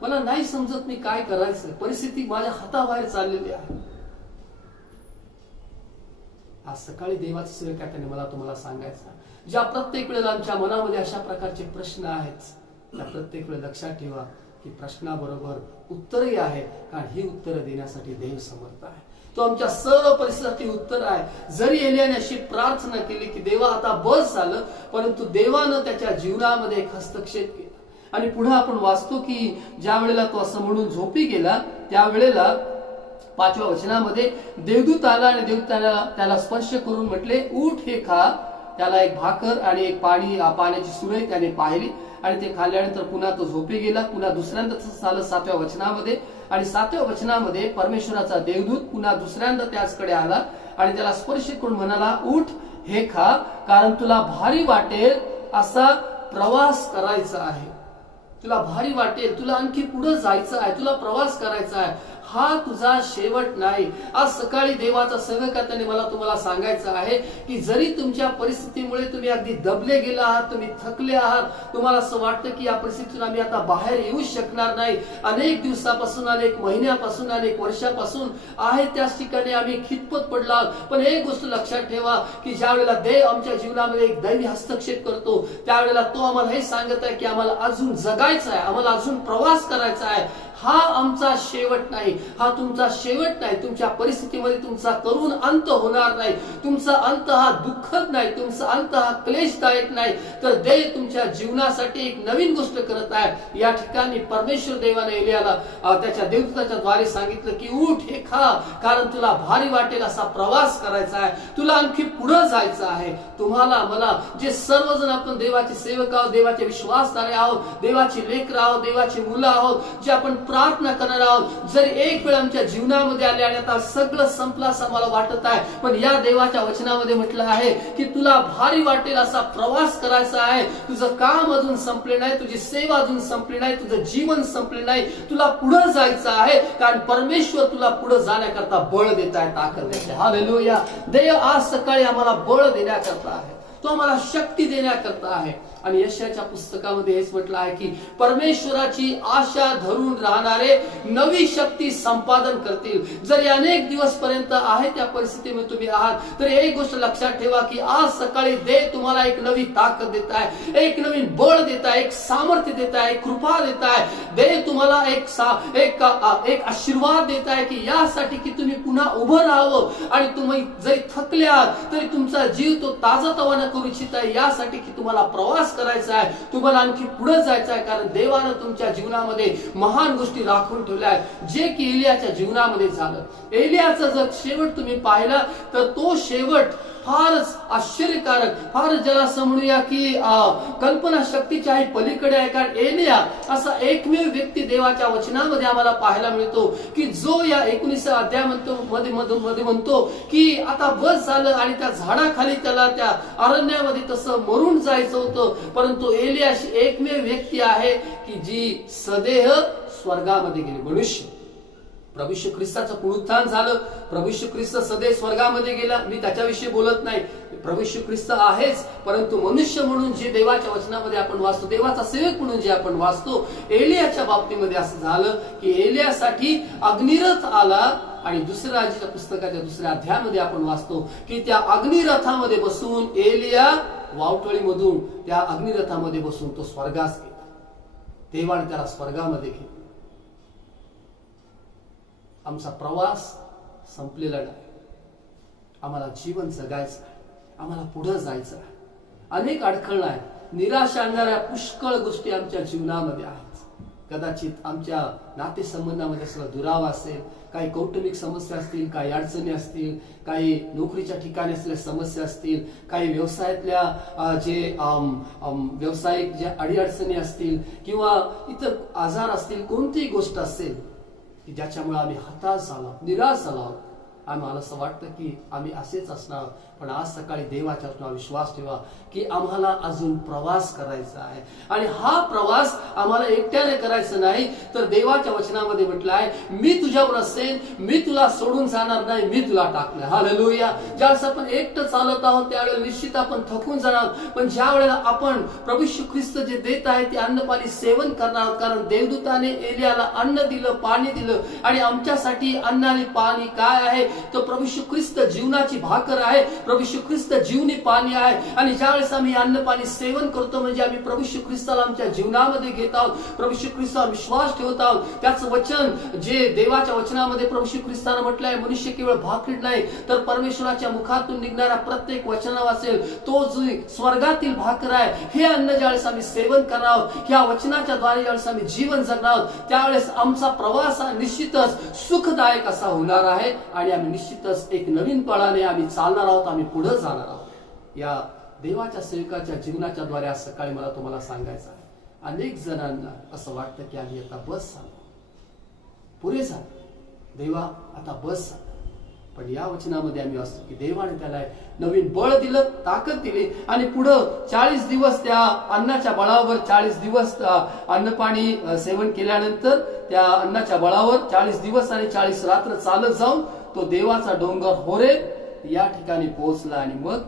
मला नाही समजत मी काय करायचं, परिस्थिती माझ्या हाताबाहेर चाललेली आहे. आज सकाळी देवाचं सेवक आहे त्याने मला तुम्हाला सांगायचं, ज्या प्रत्येक वेळेला आमच्या मनामध्ये अशा प्रकारचे प्रश्न आहेत त्या प्रत्येक वेळेला लक्षात ठेवा की प्रश्नाबरोबर उत्तरही आहे, कारण ही उत्तरं देण्यासाठी देव समर्थ आहे. तो आमच्या सर्व परिस्थितीसाठी उत्तर आहे. जरी एलियाने अशी प्रार्थना केली की देवा आता बस झालं, परंतु देवानं त्याच्या जीवनामध्ये एक हस्तक्षेप केला. आणि पुढे आपण वाचतो की ज्या वेळेला तो असं म्हणून झोपी गेला त्यावेळेला 5व्या वचनामध्ये देवदूत आला आणि देवदूताला त्याला स्पर्श करून म्हटले उठ हे खा. त्याला एक भाकर आणि एक पाण्याची सुरई त्याने पाहिली आणि ते खाल्ल्यानंतर पुन्हा तो झोपी गेला. पुन्हा दुसऱ्यांदा तसं झालं 7व्या वचनामध्ये. आणि 7व्या वचनामध्ये परमेश्वराचा देवदूत पुन्हा दुसऱ्यांदा त्याचकडे आला आणि त्याला स्पर्श करून म्हणाला उठ हे खा, कारण तुला भारी वाटेल असा प्रवास करायचा आहे. तुला भारी वाटेल, तुला आणखी पुढे जायचं आहे, तुला प्रवास करायचा आहे, हा तुझा शेवट नाही. आज सकाळी देवाचा सेवक त्याने मला तुम्हाला सांगायचं आहे की जरी तुमच्या परिस्थितीमुळे तुम्ही अगदी दबले गेला आहात, तुम्ही थकले आहात, तुम्हाला असं वाटतं की या परिस्थितीतून आम्ही आता बाहेर येऊ शकणार नाही, अनेक दिवसापासून, अनेक महिन्यापासून, अनेक वर्षापासून आहे त्याच ठिकाणी आम्ही खितपत पडलो आहोत. पण एक गोष्ट लक्षात ठेवा की ज्या वेळेला देव आमच्या जीवनामध्ये एक दैवी हस्तक्षेप करतो त्यावेळेला तो आम्हाला हे सांगत आहे की आम्हाला अजून जगायचं आहे, आम्हाला अजून प्रवास करायचा आहे. हा आमचा शेवट नाही, हा तुमचा शेवट नाही. तुमच्या परिस्थितीमध्ये तुमचा करून अंत होणार नाही, तुमचा अंत हा दुःखद नाही, तुमचा अंत हा क्लेशदायक नाही, तर देव तुमच्या जीवनासाठी एक नवीन गोष्ट करत आहे. या ठिकाणी परमेश्वर देवाने एलियाला त्याच्या देवदूताच्या द्वारे सांगितलं की उठ हे खा, कारण तुला भारी वाटेल असा प्रवास करायचा आहे, तुला आणखी पुढे जायचं आहे. तुम्हाला मला जे सर्वजण आपण देवाचे सेवक आहोत, देवाचे विश्वासधारे आहोत, देवाची लेकरं आहोत, देवाची मुलं आहोत, जे आपण प्रार्थना करणार आहोत, जरी एक वेळ आमच्या जीवनामध्ये आले आणि आता सगळं संपलं असं मला वाटत आहे, पण या देवाच्या वचनामध्ये म्हटलं आहे की तुला भारी वाटेल असा प्रवास करायचा आहे. तुझं काम अजून संपले नाही, तुझी सेवा अजून संपली नाही, तुझं जीवन संपले नाही, तुला पुढे जायचं आहे, कारण परमेश्वर तुला पुढे जाण्याकरता बळ देत आहे, ताकद देत आहे. हालेलुया. देव आज सकाळी आम्हाला बळ देण्याकरता आहे, तो आम्हाला शक्ती देण्याकरता आहे. आणि यशाच्या पुस्तकामध्ये हेच म्हटलं आहे की परमेश्वराची आशा धरून राहणारे नवी शक्ती संपादन करतील. जरी अनेक दिवस पर्यंत आहे त्या परिस्थितीमध्ये तुम्ही आहात तर एक गोष्ट लक्षात ठेवा की आज सकाळी देव तुम्हाला एक नवी ताकद देत आहे, एक नवीन बळ देत आहे, एक सामर्थ्य देत आहे, एक कृपा देत आहे. देव तुम्हाला एक आशीर्वाद देत आहे की यासाठी की तुम्ही पुन्हा उभं राहावं आणि तुम्ही जरी थकले आहात तरी तुमचा जीव तो ताजातवाना करू इच्छित आहे, यासाठी की तुम्हाला प्रवास करायचा आहे, तुम्हाला आणखी पुढे जायचं आहे, कारण देवानं तुमच्या जीवनामध्ये महान गोष्टी राखून ठेवल्या आहेत, जे की एलियाच्या जीवनामध्ये झालं. एलियाचा जर शेवट तुम्ही पाहिला तर तो शेवट फारच आश्चर्यकारक, फारच ज्याला असं म्हणूया की कल्पना शक्तीच्याही पलीकडे आहे. कारण एलिया असा एकमेव व्यक्ती देवाच्या वचनामध्ये आम्हाला पाहायला मिळतो की जो या 19 अध्याय मध्ये म्हणतो की आता बस झालं, आणि त्या झाडाखाली त्याला त्या अरण्यामध्ये तसं मरून जायचं होतं. परंतु एलिया अशी एकमेव व्यक्ती आहे की जी सदेह स्वर्गामध्ये गेली. मनुष्य, प्रभू येशू ख्रिस्ताचं पुनरुत्थान झालं, प्रभू येशू ख्रिस्त सदैव स्वर्गामध्ये गेला. मी त्याच्याविषयी बोलत नाही, प्रभू येशू ख्रिस्त आहेच, परंतु मनुष्य म्हणून जे देवाच्या वचनामध्ये आपण वाचतो, देवाचा सेवक म्हणून जे आपण वाचतो, एलियाच्या बाबतीमध्ये असं झालं की एलियासाठी अग्निरथ आला. आणि दुसऱ्या राजाच्या पुस्तकाच्या दुसऱ्या अध्यायामध्ये आपण वाचतो की त्या अग्निरथामध्ये बसून एलिया वावटळीमधून त्या अग्निरथामध्ये बसून तो स्वर्गास गेला. देवाने त्याला स्वर्गामध्ये घेतलं. आमचा प्रवास संपलेला नाही, आम्हाला जीवन जगायचं आहे, आम्हाला पुढे जायचं आहे. अनेक अडखळण आहेत, निराशा आणणाऱ्या पुष्कळ गोष्टी आमच्या जीवनामध्ये आहेत. कदाचित आमच्या नातेसंबंधामध्ये असलेला दुरावा असेल, काही कौटुंबिक समस्या असतील, काही अडचणी असतील, काही नोकरीच्या ठिकाणी असलेल्या समस्या असतील, काही व्यवसायातल्या जे व्यावसायिक ज्या अडीअडचणी असतील, किंवा इतर आजार असतील, कोणतीही गोष्ट असेल की ज्याच्यामुळे आम्ही हताश झालो, निराश झालो, आम्हाला असं वाटतं की आम्ही असेच असणार. पण आज सकाळी देवाच्या वचनावर विश्वास ठेवा की आम्हाला अजून प्रवास करायचा आहे. आणि हा प्रवास आम्हाला एकट्याने करायचा नाही, तर देवाच्या वचनामध्ये म्हटलं आहे, मी तुझ्यावर असेन, मी तुला सोडून जाणार नाही, मी तुला टाकलं. हालेलुया. ज्यावेळेस आपण एकटं चालत आहोत त्यावेळेला निश्चित आपण थकून जाणार, पण ज्या वेळेला आपण प्रभू येशू ख्रिस्त जे देत आहे ते अन्न पाणी सेवन करणार आहोत. कारण देवदूताने एलियाला अन्न दिलं, पाणी दिलं, आणि आमच्यासाठी अन्न आणि पाणी काय आहे, तो प्रभू येशू ख्रिस्त जीवनाची भाकर आहे, प्रभू येशू ख्रिस्त जीवनी पाणी आहे. आणि ज्यावेळेस आम्ही अन्न पाणी सेवन करतो म्हणजे आम्ही प्रभू येशू ख्रिस्ताला आमच्या जीवनामध्ये घेत आहोत, प्रभू येशू ख्रिस्तावर विश्वास ठेवत आहोत. त्याचं वचन जे देवाच्या वचनामध्ये प्रभू येशू ख्रिस्ताने म्हटलं आहे, मनुष्य केवळ भाकरीत नाही तर परमेश्वराच्या मुखातून निघणाऱ्या प्रत्येक वचना वाचेल, तो जो स्वर्गातील भाकर आहे. हे अन्न ज्यावेळेस आम्ही सेवन करणार आहोत, ह्या वचनाच्या द्वारे ज्यावेळेस आम्ही जीवन जगणार आहोत, त्यावेळेस आमचा प्रवास हा निश्चितच सुखदायक असा होणार आहे. आणि आम्ही निश्चितच एक नवीन पळाने आम्ही चालणार आहोत, आम्ही पुढे जाणार आहोत. या देवाच्या सेवकाच्या जीवनाच्या द्वारे आज सकाळी मला तुम्हाला सांगायचं आहे, अनेक जणांना असं वाटतं की आम्ही आता बस झालो, पुरे झालं, देवा आता बस झालं. पण या वचनामध्ये आम्ही वाचतो की देवाने त्याला नवीन बळ दिलं, ताकद दिली, आणि पुढं 40 दिवस त्या अन्नाच्या बळावर, 40 दिवस अन्न पाणी सेवन केल्यानंतर त्या अन्नाच्या बळावर 40 दिवस आणि 40 रात्र चालत जाऊन तो देवाचा डोंगर होरेब या ठिकाणी पोहोचला. आणि मग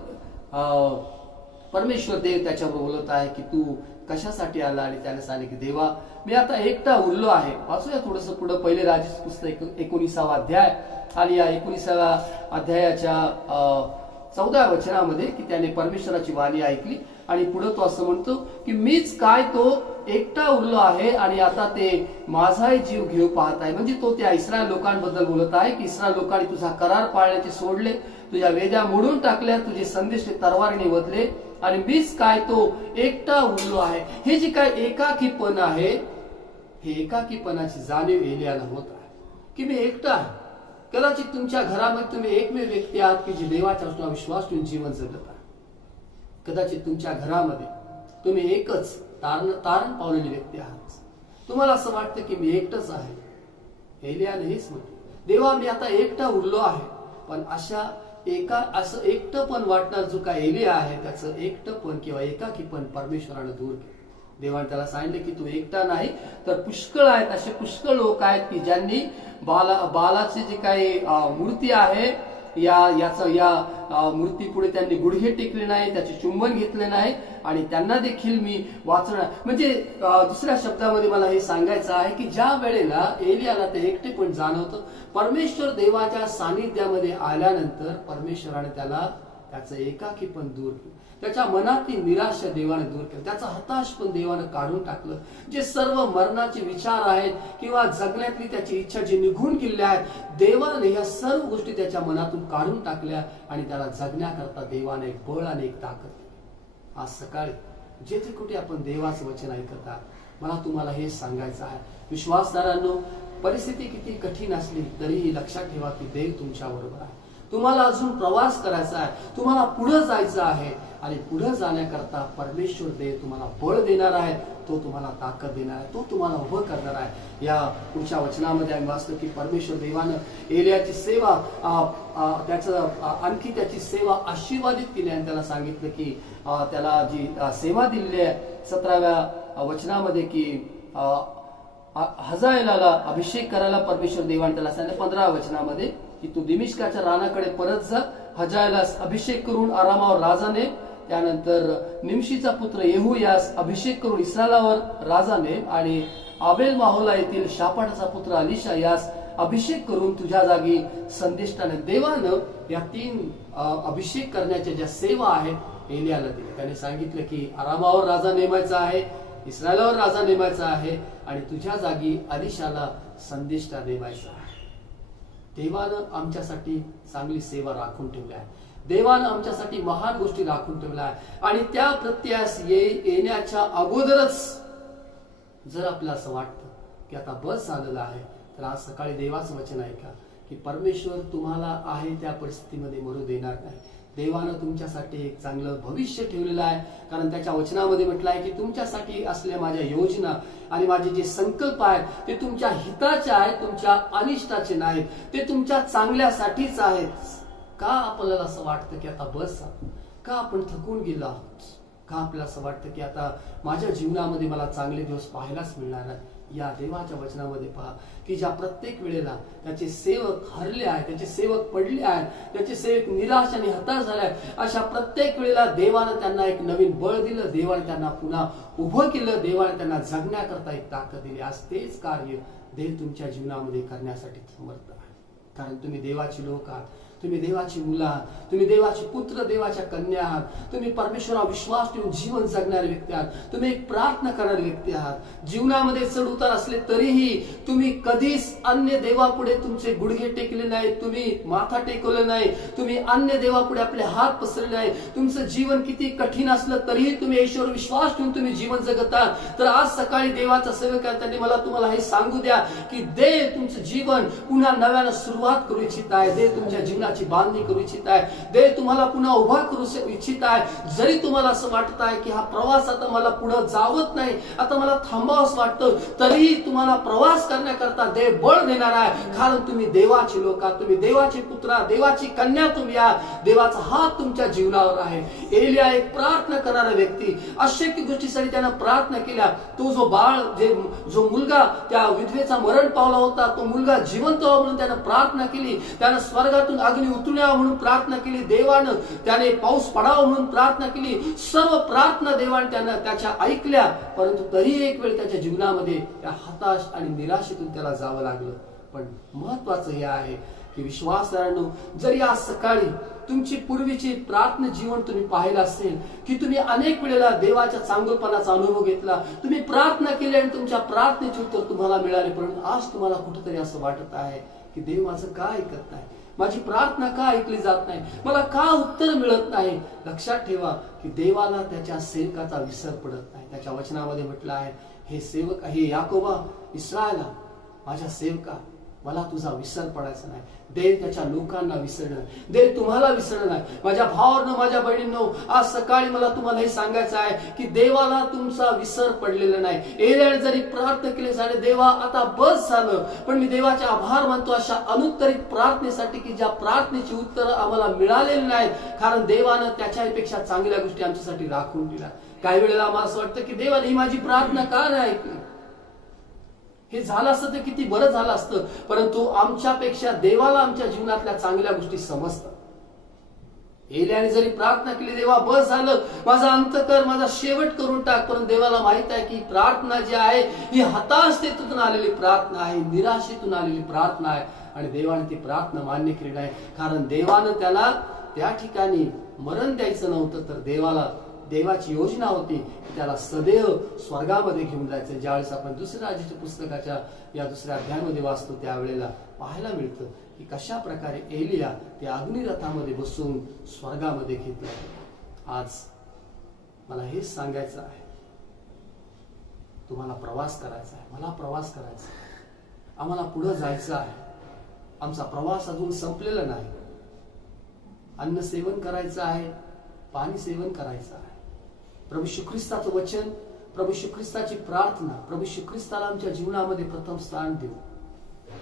परमेश्वर देव त्याच्यावर बोलत आहे की तू कशासाठी आला, आणि त्याने सांगितले की देवा मी आता एकटा उरलो आहे. वाचूया थोडस पुढे, पहिले राजाचं पुस्तक 19वा अध्याय, आणि या 19व्या अध्यायाच्या 14व्या वचनामध्ये की त्याने परमेश्वराची वाणी ऐकली, आणि पुढे तो असं म्हणतो की मीच काय तो एकटा उरलो आहे, आणि आता ते माझाही जीव घेऊ पाहत आहे. म्हणजे तो त्या इस्रायल लोकांबद्दल बोलत आहे की इस्रायल लोकांनी तुझा करार पाळण्याचे सोडले, तुझ्या वेद्या मोडून टाकल्या, तुझे संदेश तलवारीने वधले, आणि मीच काय तो एकटा उरलो आहे. हे जे काय एकाकीपण आहे, हे एकाकीपणाची जाणीव एलियाला होत आहे की मी एकटा आहे. कदाचित तुमच्या घरामध्ये तुम्ही एकमेव व्यक्ती आहात की जे देवाच्या वचनावर विश्वास ठेवून जीवन जगत आहे. कदाचित तुमच्या घरामध्ये तुम्ही एकच तारण पावलेली व्यक्ती आहात. तुम्हाला असं वाटतं की मी एकटच आहे. एलियाने हेच म्हटलं, देवा मी आता एकटा उरलो आहे. पण असं एकटंपण वाटणार जो काय एलिया आहे, त्याचं एकटंपण किंवा एकाकीपण परमेश्वराने दूर केलं. देवाने त्याला सांगितलं की तू एकटा नाही, तर पुष्कळ आहेत, असे पुष्कळ लोक आहेत की ज्यांनी बालाची जी काही मूर्ती आहे या मूर्ती पुढे त्यांनी गुडघे टेकले नाही, त्याचे चुंबन घेतले नाही, आणि त्यांना देखील मी वाचणार. म्हणजे दुसऱ्या शब्दामध्ये मला हे सांगायचं आहे की ज्या वेळेला एलियाला ते एकटेपण जाणवतं, परमेश्वर देवाच्या सानिध्यामध्ये आल्यानंतर परमेश्वराने त्याला त्याचं एकाकीपण दूर केलं, त्याच्या मनातली निराशा देवाने दूर केलं, त्याचा हताशपण देवाने काढून टाकलं. जे सर्व मरणाचे विचार आहेत किंवा जगण्यातली त्याची इच्छा जी निघून गेलेल्या आहेत, देवाने या सर्व गोष्टी त्याच्या मनातून काढून टाकल्या, आणि त्याला जगण्याकरता देवाने एक बळ आणि एक ताकद दिली. आज सकाळी जेथे कुठे आपण देवाचं वचन ऐकत आहात, मला तुम्हाला हे सांगायचं आहे, विश्वासदारांनो, परिस्थिती किती कठीण असली तरीही लक्षात ठेवा की देव तुमच्या बरोबर आहे. तुम्हाला अजून प्रवास करायचा आहे, तुम्हाला पुढे जायचं आहे आणि पुढे जाण्याकरता परमेश्वर देव तुम्हाला बळ देणार आहे, तो तुम्हाला ताकद देणार आहे, तो तुम्हाला उभं करणार आहे. या पुढच्या वचनामध्ये आम्ही वाचतो की परमेश्वर देवानं एलियाची सेवा आणखी त्याची सेवा आशीर्वादित केली आणि त्याला सांगितलं की त्याला जी सेवा दिलेली आहे 17व्या वचनामध्ये की हजाएलाला अभिषेक करायला परमेश्वर देवाने त्याला सांगितलं 15व्या वचनामध्ये की तू दिमिश्काच्या रानाकडे परत जा, हजाएलास अभिषेक करून आरामावर राजाने, त्यानंतर निमशीचा पुत्र येहू यास अभिषेक करून इस्रायलावर राजाने आणि आबेल माहोला येथील शापाटाचा पुत्र अलिशा यास अभिषेक करून तुझ्या जागी संदेष्टाने. देवानं या 3 अभिषेक करण्याच्या ज्या सेवा आहेत एलियाला दिल्या. त्याने सांगितलं की आरामावर राजा नेमायचा आहे, इस्रायलावर राजा नेमायचा आहे आणि तुझ्या जागी अलिशाला संदेष्टा नेमायचा आहे. देवानं आमच्यासाठी चांगली सेवा राखून ठेवली आहे. देवानं आमच्यासाठी महान गोष्टी राखून ठेवल्या आहे आणि त्या प्रत्यास येण्याच्या अगोदरच जर आपल्याला असं वाटतं की आता बस झालेलं आहे, तर आज सकाळी देवाचं वचन ऐका की परमेश्वर तुम्हाला आहे त्या परिस्थितीमध्ये मरू देणार नाही. देवानं तुमच्यासाठी एक चांगलं भविष्य ठेवलेलं आहे, कारण त्याच्या वचनामध्ये म्हटलं आहे की तुमच्यासाठी असलेल्या माझ्या योजना आणि माझे जे संकल्प आहेत ते तुमच्या हिताचे आहेत, तुमच्या अनिष्टाचे नाहीत, ते तुमच्या चांगल्यासाठीच आहेत. का आपल्याला असं वाटतं की आता बस झालं, का आपण थकून गेलो आहोत, का आपल्याला असं वाटतं की आता माझ्या जीवनामध्ये मला चांगले दिवस पाहायलाच मिळणार नाही. या देवाच्या वचनामध्ये पहा की ज्या प्रत्येक वेळेला त्याचे सेवक हरले आहेत, त्याचे सेवक पडले आहेत, त्याचे सेवक निराश आणि हताश झाले आहेत, अशा प्रत्येक वेळेला देवानं त्यांना एक नवीन बळ दिलं, देवाने त्यांना पुन्हा उभं केलं, देवाने त्यांना जगण्याकरता एक ताकद दिली. आज तेच कार्य देव तुमच्या जीवनामध्ये करण्यासाठी समर्थ आहे, कारण तुम्ही देवाची लोक आहात, तुम्ही देवाची मुलं आहात, तुम्ही देवाची पुत्र, देवाच्या कन्या आहात, तुम्ही परमेश्वरावर विश्वास ठेवून जीवन जगणारे व्यक्ती आहात, तुम्ही एक प्रार्थना करणारे व्यक्ती आहात. जीवनामध्ये चढ उतार असले तरीही तुम्ही कधीच अन्य देवापुढे तुमचे गुडघे टेकले नाही, तुम्ही माथा टेकवलं नाही, तुम्ही अन्य देवापुढे आपले हात पसरले नाही. तुमचं जीवन किती कठीण असलं तरीही तुम्ही ईश्वरावर विश्वास ठेवून तुम्ही जीवन जगत आहात. तर आज सकाळी देवाचा सेवक आहे, त्यांनी मला तुम्हाला हे सांगू द्या की देव तुमचं जीवन पुन्हा नव्यानं सुरुवात करू इच्छित आहे. देव तुमच्या जीवनाची बांधणी करू इच्छित आहे. देव तुम्हाला पुन्हा उभा करू इच्छित आहे. जरी तुम्हाला असं वाटत आहे की हा प्रवास आता मला पुढे जावत नाही, आता मला थांबावंच वाटतं, तरीही तुम्हाला प्रवास करण्याकरता देव बळ देणार आहे, कारण तुम्ही देवाची लोक आहात, तुम्ही देवाची पुत्र, देवाची कन्या तुम्ही आहात. देवाचा हात तुमच्या जीवनावर आहे. एलिया एक प्रार्थना करणारा व्यक्ती, अशक्य गोष्टीसाठी त्यानं प्रार्थना केल्या. तो जो मुलगा त्या विधवेचा मरण पावला होता, तो मुलगा जिवंत व्हावा म्हणून त्यानं प्रार्थना केली. त्यानं स्वर्गातून अग्नी उतरण्यावा म्हणून प्रार्थना केली. देवानं त्याने पाऊस पडावा म्हणून प्रार्थना केली. सर्व प्रार्थना देवाने त्याच्या ऐकल्या, परंतु तरी एक वेळ त्याच्या जीवनामध्ये त्या हताश आणि निराशेतून त्याला जावं लागलं. पण महत्वाचं हे आहे की विश्वासानं जरी आज सकाळी तुमची पूर्वीची प्रार्थना जीवन तुम्ही पाहिलं असेल की तुम्ही अनेक वेळेला देवाच्या चांगलपणाचा अनुभव घेतला, तुम्ही प्रार्थना केली आणि तुमच्या प्रार्थनेचे उत्तर तुम्हाला मिळाले, परंतु आज तुम्हाला कुठेतरी असं वाटत आहे की देव माझं का ऐकत नाही, माझी प्रार्थना का ऐकली जात नाही, मला का उत्तर मिळत नाही. लक्षात ठेवा की देवाला त्याच्या सेवकाचा विसर पडत नाही. त्याच्या वचनामध्ये म्हटलं आहे, हे सेवक, हे याकोबा, इस्रायला, माझ्या सेवका, मला तुझा विसर पडायचा नाही. देव त्याच्या लोकांना विसरणार, देव तुम्हाला विसरणार नाही. माझ्या भावांनो, माझ्या बहिणींनो, आज सकाळी मला तुम्हाला हे सांगायचं आहे की देवाला तुमचा विसर पडलेला नाही. एलियाने जरी प्रार्थना केली झाले, देवा आता बस झालं, पण मी देवाचे आभार मानतो अशा अनुत्तरित प्रार्थनेसाठी की ज्या प्रार्थनेची उत्तर आम्हाला मिळालेली नाहीत, कारण देवानं त्याच्यापेक्षा चांगल्या गोष्टी आमच्यासाठी राखून दिल्या. काही वेळेला आम्हाला असं वाटतं की देवाने ही माझी प्रार्थना का नाही ऐकली, हे झालं असतं तर किती बरं झालं असतं, परंतु आमच्यापेक्षा देवाला आमच्या जीवनातल्या चांगल्या गोष्टी समजतात. एलियाने जरी प्रार्थना केली, देवा बस झालं, माझा अंत कर, माझा शेवट करून टाक, पण देवाला माहित आहे की प्रार्थना जी आहे ही हताशतेतून आलेली प्रार्थना आहे, निराशेतून आलेली प्रार्थना आहे, आणि देवाने ती प्रार्थना मान्य केली नाही. कारण देवानं त्याला त्या ठिकाणी मरण द्यायचं नव्हतं, तर देवाची योजना होती की त्याला सदैव स्वर्गामध्ये घेऊन जायचं. ज्यावेळेस आपण दुसऱ्या राजाच्या पुस्तकाच्या या 2ऱ्या अध्यायामध्ये वाचतो, त्यावेळेला पाहायला मिळतं की कशा प्रकारे एलिया त्या अग्निरथामध्ये बसून स्वर्गामध्ये घेतला. आज मला हेच सांगायचं आहे, तुम्हाला प्रवास करायचा आहे, मला प्रवास करायचा आहे, आम्हाला पुढे जायचं आहे. आमचा प्रवास अजून संपलेला नाही. अन्न सेवन करायचं आहे, पाणी सेवन करायचं आहे. प्रभू येशू ख्रिस्ताचं वचन, प्रभू येशू ख्रिस्ताची प्रार्थना, प्रभू येशू ख्रिस्ताला आमच्या जीवनामध्ये प्रथम स्थान देऊ.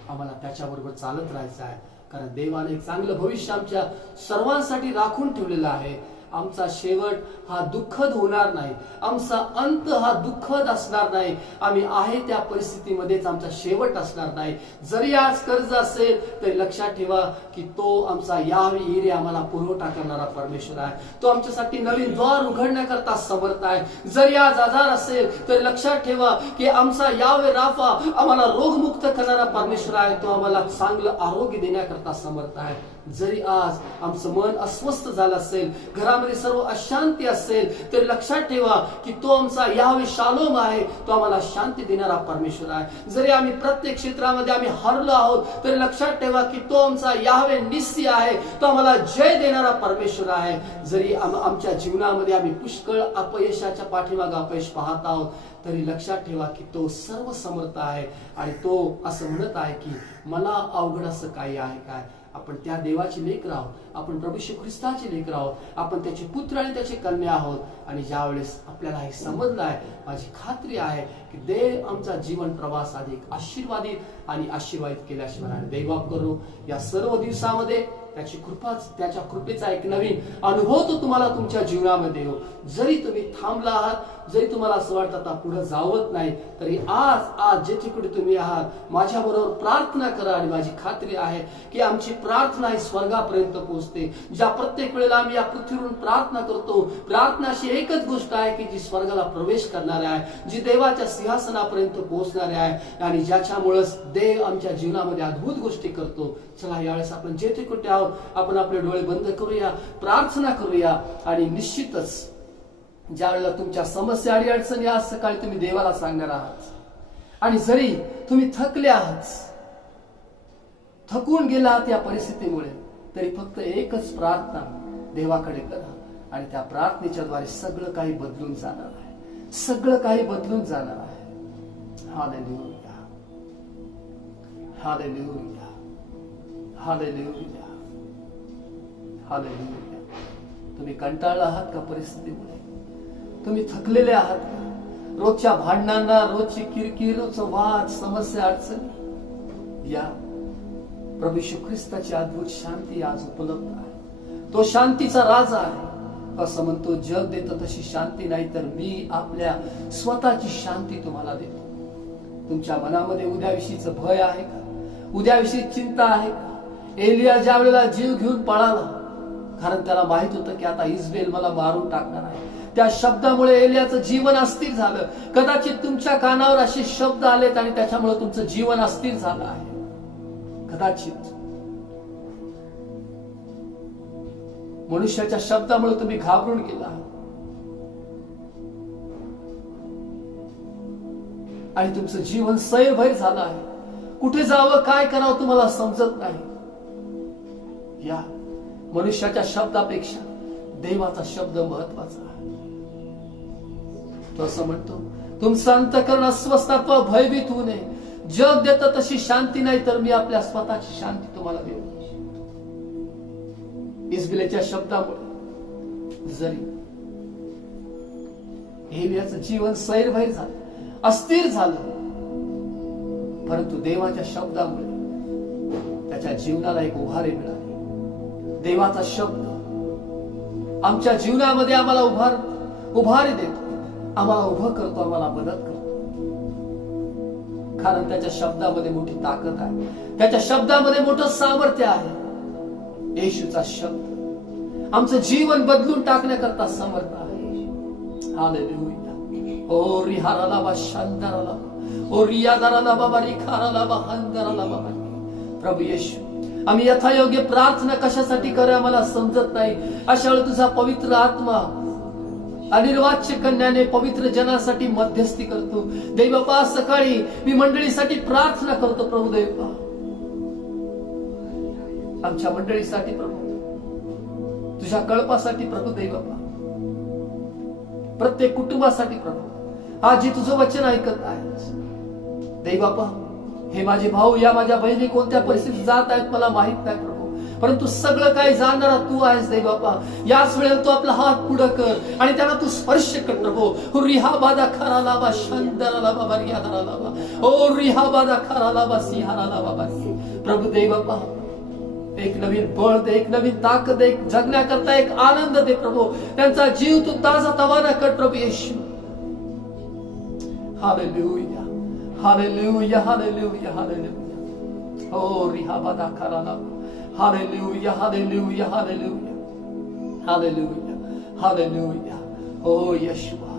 आम्हाला त्याच्याबरोबर चालत राहायचं आहे, कारण देवाने एक चांगलं भविष्य आमच्या सर्वांसाठी राखून ठेवलेलं आहे. आमचा शेवट हा दुःखद होणार नाही, आमचा अंत हा दुःखद असणार नाही. आम्ही आहे त्या परिस्थितीमध्येच आमचा शेवट असणार नाही. जरी आज कर्ज असेल तरी लक्षात ठेवा की तो आमचा यावे येरे आम्हाला पुरवठा करणारा परमेश्वर आहे. तो आमच्यासाठी नवीन द्वार उघडण्याकरता समर्थ आहे. जरी आज आजार असेल तरी लक्षात ठेवा की आमचा यावे राफा आम्हाला रोगमुक्त करणारा परमेश्वर आहे. तो आम्हाला चांगलं आरोग्य देण्याकरता समर्थ आहे. जरी आज आमचं मन अस्वस्थ झालं असेल, घरामध्ये सर्व अशांती असेल, तरी लक्षात ठेवा की तो आमचा यावे शालोम आहे. तो आम्हाला शांती देणारा परमेश्वर आहे. जरी आम्ही प्रत्येक क्षेत्रामध्ये आम्ही हरलो आहोत तरी लक्षात ठेवा की तो आमचा यावे निस्सी आहे. तो आम्हाला जय देणारा परमेश्वर आहे. जरी आमच्या जीवनामध्ये आम्ही पुष्कळ अपयशाच्या पाठीमागे अपयश पाहत आहोत तरी लक्षात ठेवा की तो सर्व समर्थ आहे. आणि तो असं म्हणत आहे की मला अवघड असं काही आहे काय? आपण त्या देवाची लेकर आहोत, आपण प्रभू येशू ख्रिस्ताची लेकर आहोत, आपण त्याचे पुत्र आणि त्याचे कन्या आहोत. आणि ज्या वेळेस आपल्याला हे समजलं आहे, माझी खात्री आहे की देव आमचा जीवन प्रवास अधिक आशीर्वादित आणि आशीर्वादित केल्याशिवाय दैवाप करू. या सर्व दिवसामध्ये त्याची कृपाच, त्याच्या कृपेचा एक नवीन अनुभव तो तुम्हाला तुमच्या जीवनामध्ये हो. जरी तुम्ही थांबला आहात, जरी तुम्हाला असं वाटतं आता पुढे जावत नाही, तरी आज जेथे कुठे तुम्ही आहात माझ्या बरोबर प्रार्थना करा. आणि माझी खात्री आहे की आमची प्रार्थना ही स्वर्गापर्यंत पोहोचते. ज्या प्रत्येक वेळेला आम्ही या पृथ्वीवरून प्रार्थना करतो, प्रार्थना अशी एकच गोष्ट आहे की जी स्वर्गाला प्रवेश करणारी आहे, जी देवाच्या सिंहासनापर्यंत पोहोचणारी आहे आणि ज्याच्यामुळे देव आमच्या जीवनामध्ये अद्भुत गोष्टी करतो. चला यावेळेस आपण जेथे कुठे आहोत आपण आपले डोळे बंद करूया, प्रार्थना करूया. आणि निश्चितच ज्या वेळेला तुमच्या समस्या आणि अडचणी आज सकाळी तुम्ही देवाला सांगणार आहात आणि जरी तुम्ही थकले आहात, थकून गेला आहात या परिस्थितीमुळे, तरी फक्त एकच प्रार्थना देवाकडे करा आणि त्या प्रार्थनेच्या द्वारे सगळं काही बदलून जाणार आहे. सगळं काही बदलून जाणार आहे. Hallelujah, hallelujah, hallelujah, hallelujah. तुम्ही कंटाळला आहात का परिस्थितीमुळे? तुम्ही थकलेले आहात का? रोजच्या भांडणांना, रोजची किरकिर, रोजचं वाद, समस्या, अडचणी, या प्रभू येशू ख्रिस्ताची अद्भुत शांती आज उपलब्ध आहे. तो शांतीचा राजा आहे. असं म्हणतो, जग देतं तशी शांती नाही तर मी आपल्या स्वतःची शांती तुम्हाला देतो. तुमच्या मनामध्ये उद्याविषयीचं भय आहे का? उद्याविषयी चिंता आहे का? एलिया ज्या वेळेला जीव घेऊन पळाला, कारण त्याला माहित होतं की आता इस्रायल मला मारून टाकणार आहे. त्या शब्दामुळे एलियाचं जीवन अस्थिर झालं. कदाचित तुमच्या कानावर असे शब्द आलेत आणि त्याच्यामुळे तुमचं जीवन अस्थिर झालं आहे. कदाचित मनुष्याच्या शब्दामुळे तुम्ही घाबरून गेला आणि तुमचं जीवन सैरभैर झालं आहे. कुठे जावं, काय करावं तुम्हाला समजत नाही. या मनुष्याच्या शब्दापेक्षा देवाचा शब्द महत्वाचा आहे. तो असं म्हणतो, तुमचं अंतःकरण अस्वस्थ अथवा भयभीत होऊ नये. जग देतं तशी शांती नाही तर मी आपल्या स्वतःची शांती तुम्हाला देऊ. इस्रायलच्या शब्दामुळे जरी एलियाचं जीवन सैरभैर झालं, अस्थिर झालं, परंतु देवाच्या शब्दामुळे त्याच्या जीवनाला एक उभारी मिळाली. देवाचा शब्द आमच्या जीवनामध्ये आम्हाला उभारी देतो, आम्हाला उभं करतो, आम्हाला मदत करतो. कारण त्याच्या शब्दामध्ये मोठी ताकद आहे, त्याच्या शब्दामध्ये मोठं सामर्थ्य आहे. येशूचा शब्द आमचं जीवन बदलून टाकण्याकरता समर्थ आहे. हालेलुया. ओ रिहाराला बा शांताराला, ओ रियादाराला बाबा रिखाराला बा हंदाराला बाबा. प्रभू येशू, आम्ही यथायोग्य प्रार्थना कशासाठी करूया मला समजत नाही. अशा वेळी तुझा पवित्र आत्मा अनिर्वाच्य कन्याने पवित्र जनासाठी मध्यस्थी करतो. देवबापा, सकाळी मी मंडळीसाठी प्रार्थना करतो. प्रभू देवबापा, आमच्या मंडळीसाठी प्रभू, तुझ्या कळपासाठी प्रभू देवबापा, प्रत्येक कुटुंबासाठी प्रभू, आज जी तुझं वचन ऐकत आहे देवबापा, हे माझे भाऊ, या माझ्या बहिणी कोणत्या परिस्थितीत जात आहेत मला माहित नाही प्रभू, परंतु सगळं काही जाणणारा तू आहेस देव बापा. याच वेळेला तू आपला हात पुढं कर आणि त्यांना तू स्पर्श कर प्रभू. रिहाबादा खराला बा शंदराला बाबा रियादाला बा. ओ रिहाबादा खराला बा सिहाराला बाबा. प्रभू देव बापा, एक नवीन बळ दे, एक नवीन ताकद दे, एक जगण्याकरता एक आनंद दे प्रभू. त्यांचा जीव तू ताजा तवाना कर प्रभू Yeshu. Hallelujah, hallelujah, hallelujah, hallelujah. ओ रिहाबादा खराला. Hallelujah, hallelujah, hallelujah, hallelujah, hallelujah. ओ येशूआ,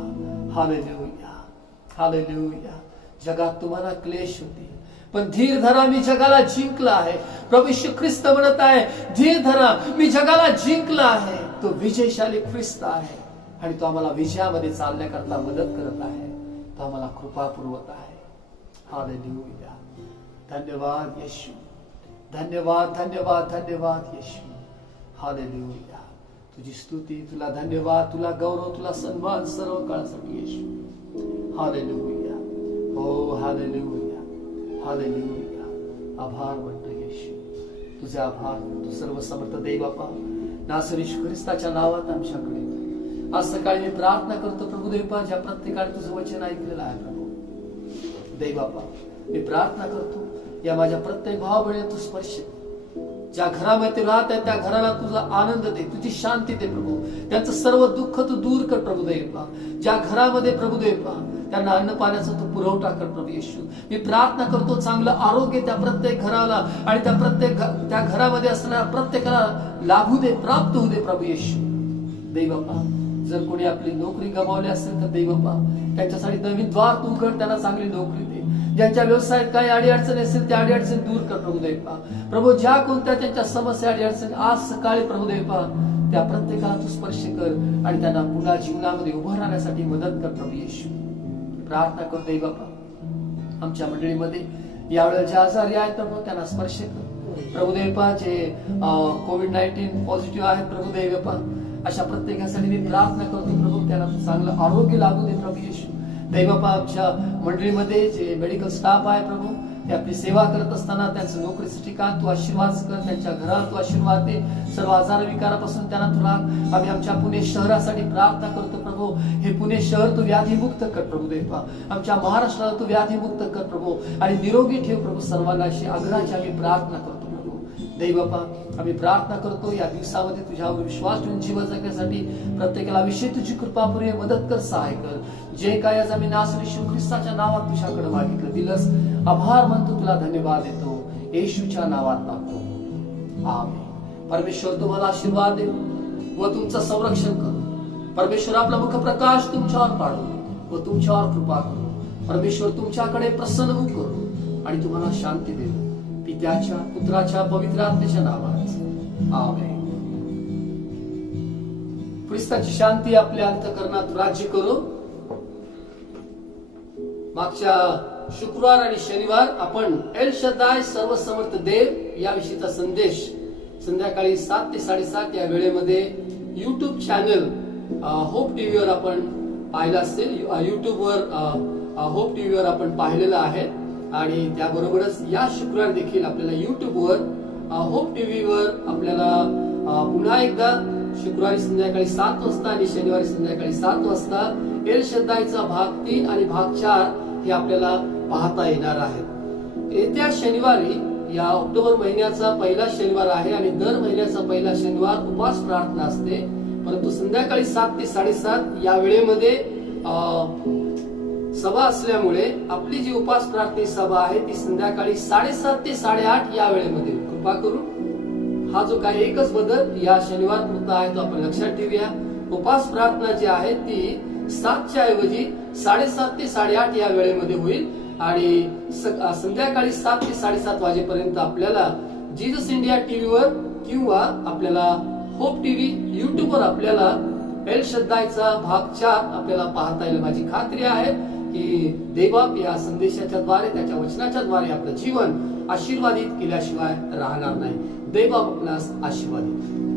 हालेलुया, हालेलुया. जगात तुम्हाला क्लेश होते, पण धीर धरा, मी जगाला जिंकला आहे. प्रभू येशू ख्रिस्त म्हणत आहे, धीर धरा, मी जगाला जिंकला आहे. तो विजयशाली ख्रिस्त आहे आणि तो आम्हाला विजयामध्ये चालण्याकरता मदत करत आहे. तो आम्हाला कृपा पुरवत आहे. हालेलुया. धन्यवाद येशू, धन्यवाद, धन्यवाद, धन्यवाद येशू. हालेलुया. तुझी स्तुती, तुला धन्यवाद, तुला गौरव, तुला सन्मान सर्व काळासाठी येशू. हालेलुया. हो हालेलुया, हालेलुया. आभार म्हणतो येशू, तुझे आभार. तू सर्व समर्थ देव बापा, नासरी येशू ख्रिस्ताच्या नावात आमच्याकडे आज सकाळी मी प्रार्थना करतो प्रभू देवा, ज्या प्रत्येकाने तुझं वचन ऐकलेलं आहे प्रभू देव बापा, मी प्रार्थना करतो या माझ्या प्रत्येक भावाबळे तू स्पर्श, ज्या घरामध्ये राहत आहे त्या घराला तुझा आनंद दे, तुझी शांती दे प्रभू. त्यांचं सर्व दुःख तू दूर कर प्रभू देवा. ज्या घरामध्ये प्रभू देवा त्यांना अन्न पाण्याचा तू पुरवठा कर प्रभू येशू. मी प्रार्थना करतो चांगलं आरोग्य त्या प्रत्येक घराला आणि त्या घरामध्ये असणाऱ्या प्रत्येकाला लाभू दे, प्राप्त होऊ दे प्रभू येशू. देव बापा, जर कोणी आपली नोकरी गमावली असेल तर देव बापा त्यांच्यासाठी नवीन द्वार तू उघड, त्यांना चांगली नोकरी दे. ज्यांच्या व्यवसायात काही अडीअडचणी असेल त्या अडीअडचणी दूर कर प्रभू देवा. प्रभू ज्या कोणत्या त्यांच्या समस्या अडीअडचणी आज सकाळी प्रभू देवा त्या प्रत्येकाला तू स्पर्श कर आणि त्यांना पुन्हा जीवनामध्ये उभं राहण्यासाठी मदत कर प्रभू येशू. प्रार्थना कर देव बापा, आमच्या मंडळीमध्ये यावेळेला जे आजारी आहेत प्रभू त्यांना स्पर्श कर प्रभू देवा. जे कोविड-19 पॉझिटिव्ह आहेत प्रभू देव बापा, अशा प्रत्येकासाठी मी प्रार्थना करतो प्रभू, त्यांना चांगलं आरोग्य लाभू दे प्रभू येशू. देव बापा, आमच्या मंडळीमध्ये जे मेडिकल स्टाफ आहे प्रभू ते आपली सेवा करत असताना त्यांचं नोकरीचं ठिकाण तू आशीर्वाद कर, त्यांच्या घराला तू आशीर्वाद दे, सर्व आजार विकारापासून त्यांना तू राख. आम्ही आमच्या पुणे शहरासाठी प्रार्थना करतो प्रभू, हे पुणे शहर तू व्याधीमुक्त कर प्रभू देवा. आमच्या महाराष्ट्राला तू व्याधीमुक्त कर प्रभू आणि निरोगी ठेव प्रभू सर्वांना, अशी आग्रहाची आम्ही प्रार्थना करतो प्रभू देव बापा. आम्ही प्रार्थना करतो या दिवसामध्ये तुझ्यावर विश्वास ठेवून जीवन जगण्यासाठी प्रत्येकाला विषय तुझी कृपापुरी मदत कर, सहाय कर. जे काय आज आम्ही नासरी येशू ख्रिस्ताच्या नावात तुझ्याकडे मागितलं दिलंस, आभार मानतो, तुला धन्यवाद देतो, येशूच्या नावात मागतो, आमेन. परमेश्वर तुम्हाला आशीर्वाद दे व तुमचं संरक्षण कर. परमेश्वर आपला मुख प्रकाश तुमच्यावर पाडू व तुमच्यावर कृपा करू. परमेश्वर तुमच्याकडे प्रसन्न होऊन करू आणि तुम्हाला शांती देऊ. पित्याच्या, पुत्राच्या, पवित्र आत्म्याच्या नावात आमेन. ख्रिस्ताची शांती आपल्या अंतःकरणात राज्य करू. मागच्या शुक्रवार आणि शनिवार आपण एल शद्दाय सर्वसमर्थ देव याविषयीचा संदेश संध्याकाळी 7 ते 7:30 या वेळेमध्ये युट्यूब चॅनल होप टीव्हीवर आपण पाहिलं असेल. युट्यूबवर होप टीव्हीवर आपण पाहिलेलं आहे आणि त्याबरोबरच या शुक्रवार देखील आपल्याला युट्यूबवर होप टीव्हीवर आपल्याला पुन्हा एकदा शुक्रवारी संध्याकाळी 7 वाजता आणि शनिवारी संध्याकाळी 7 वाजता एल शद्दायचा भाग 3 आणि भाग 4 हे आपल्याला पाहता येणार आहे. येत्या शनिवारी या ऑक्टोबर महिन्याचा पहिला शनिवार आहे आणि दर महिन्याचा पहिला शनिवार उपास प्रार्थना असते, परंतु संध्याकाळी 7 ते 7:30 या वेळेमध्ये सभा असल्यामुळे आपली जी उपास प्रार्थना सभा आहे ती संध्याकाळी 7:30 ते 8:30 या वेळेमध्ये. कृपा करून हा जो काही एकच बदल या शनिवार पुरता आहे तो आपण लक्षात ठेवूया. उपास प्रार्थना जी आहे ती 7च्या ऐवजी 7:30 ते 8:30 या वेळेमध्ये होईल आणि संध्याकाळी 7 ते 7:30 वाजेपर्यंत आपल्याला जीजस इंडिया टीव्हीवर किंवा आपल्याला होप टीव्ही युट्यूबवर आपल्याला एल शद्दायचा भाग 4 आपल्याला पाहता येईल. माझी खात्री आहे की देवबाप या संदेशाच्या द्वारे, त्याच्या वचनाच्या द्वारे आपलं जीवन आशीर्वादित केल्याशिवाय राहणार नाही. देवबाप आपणास आशीर्वादित.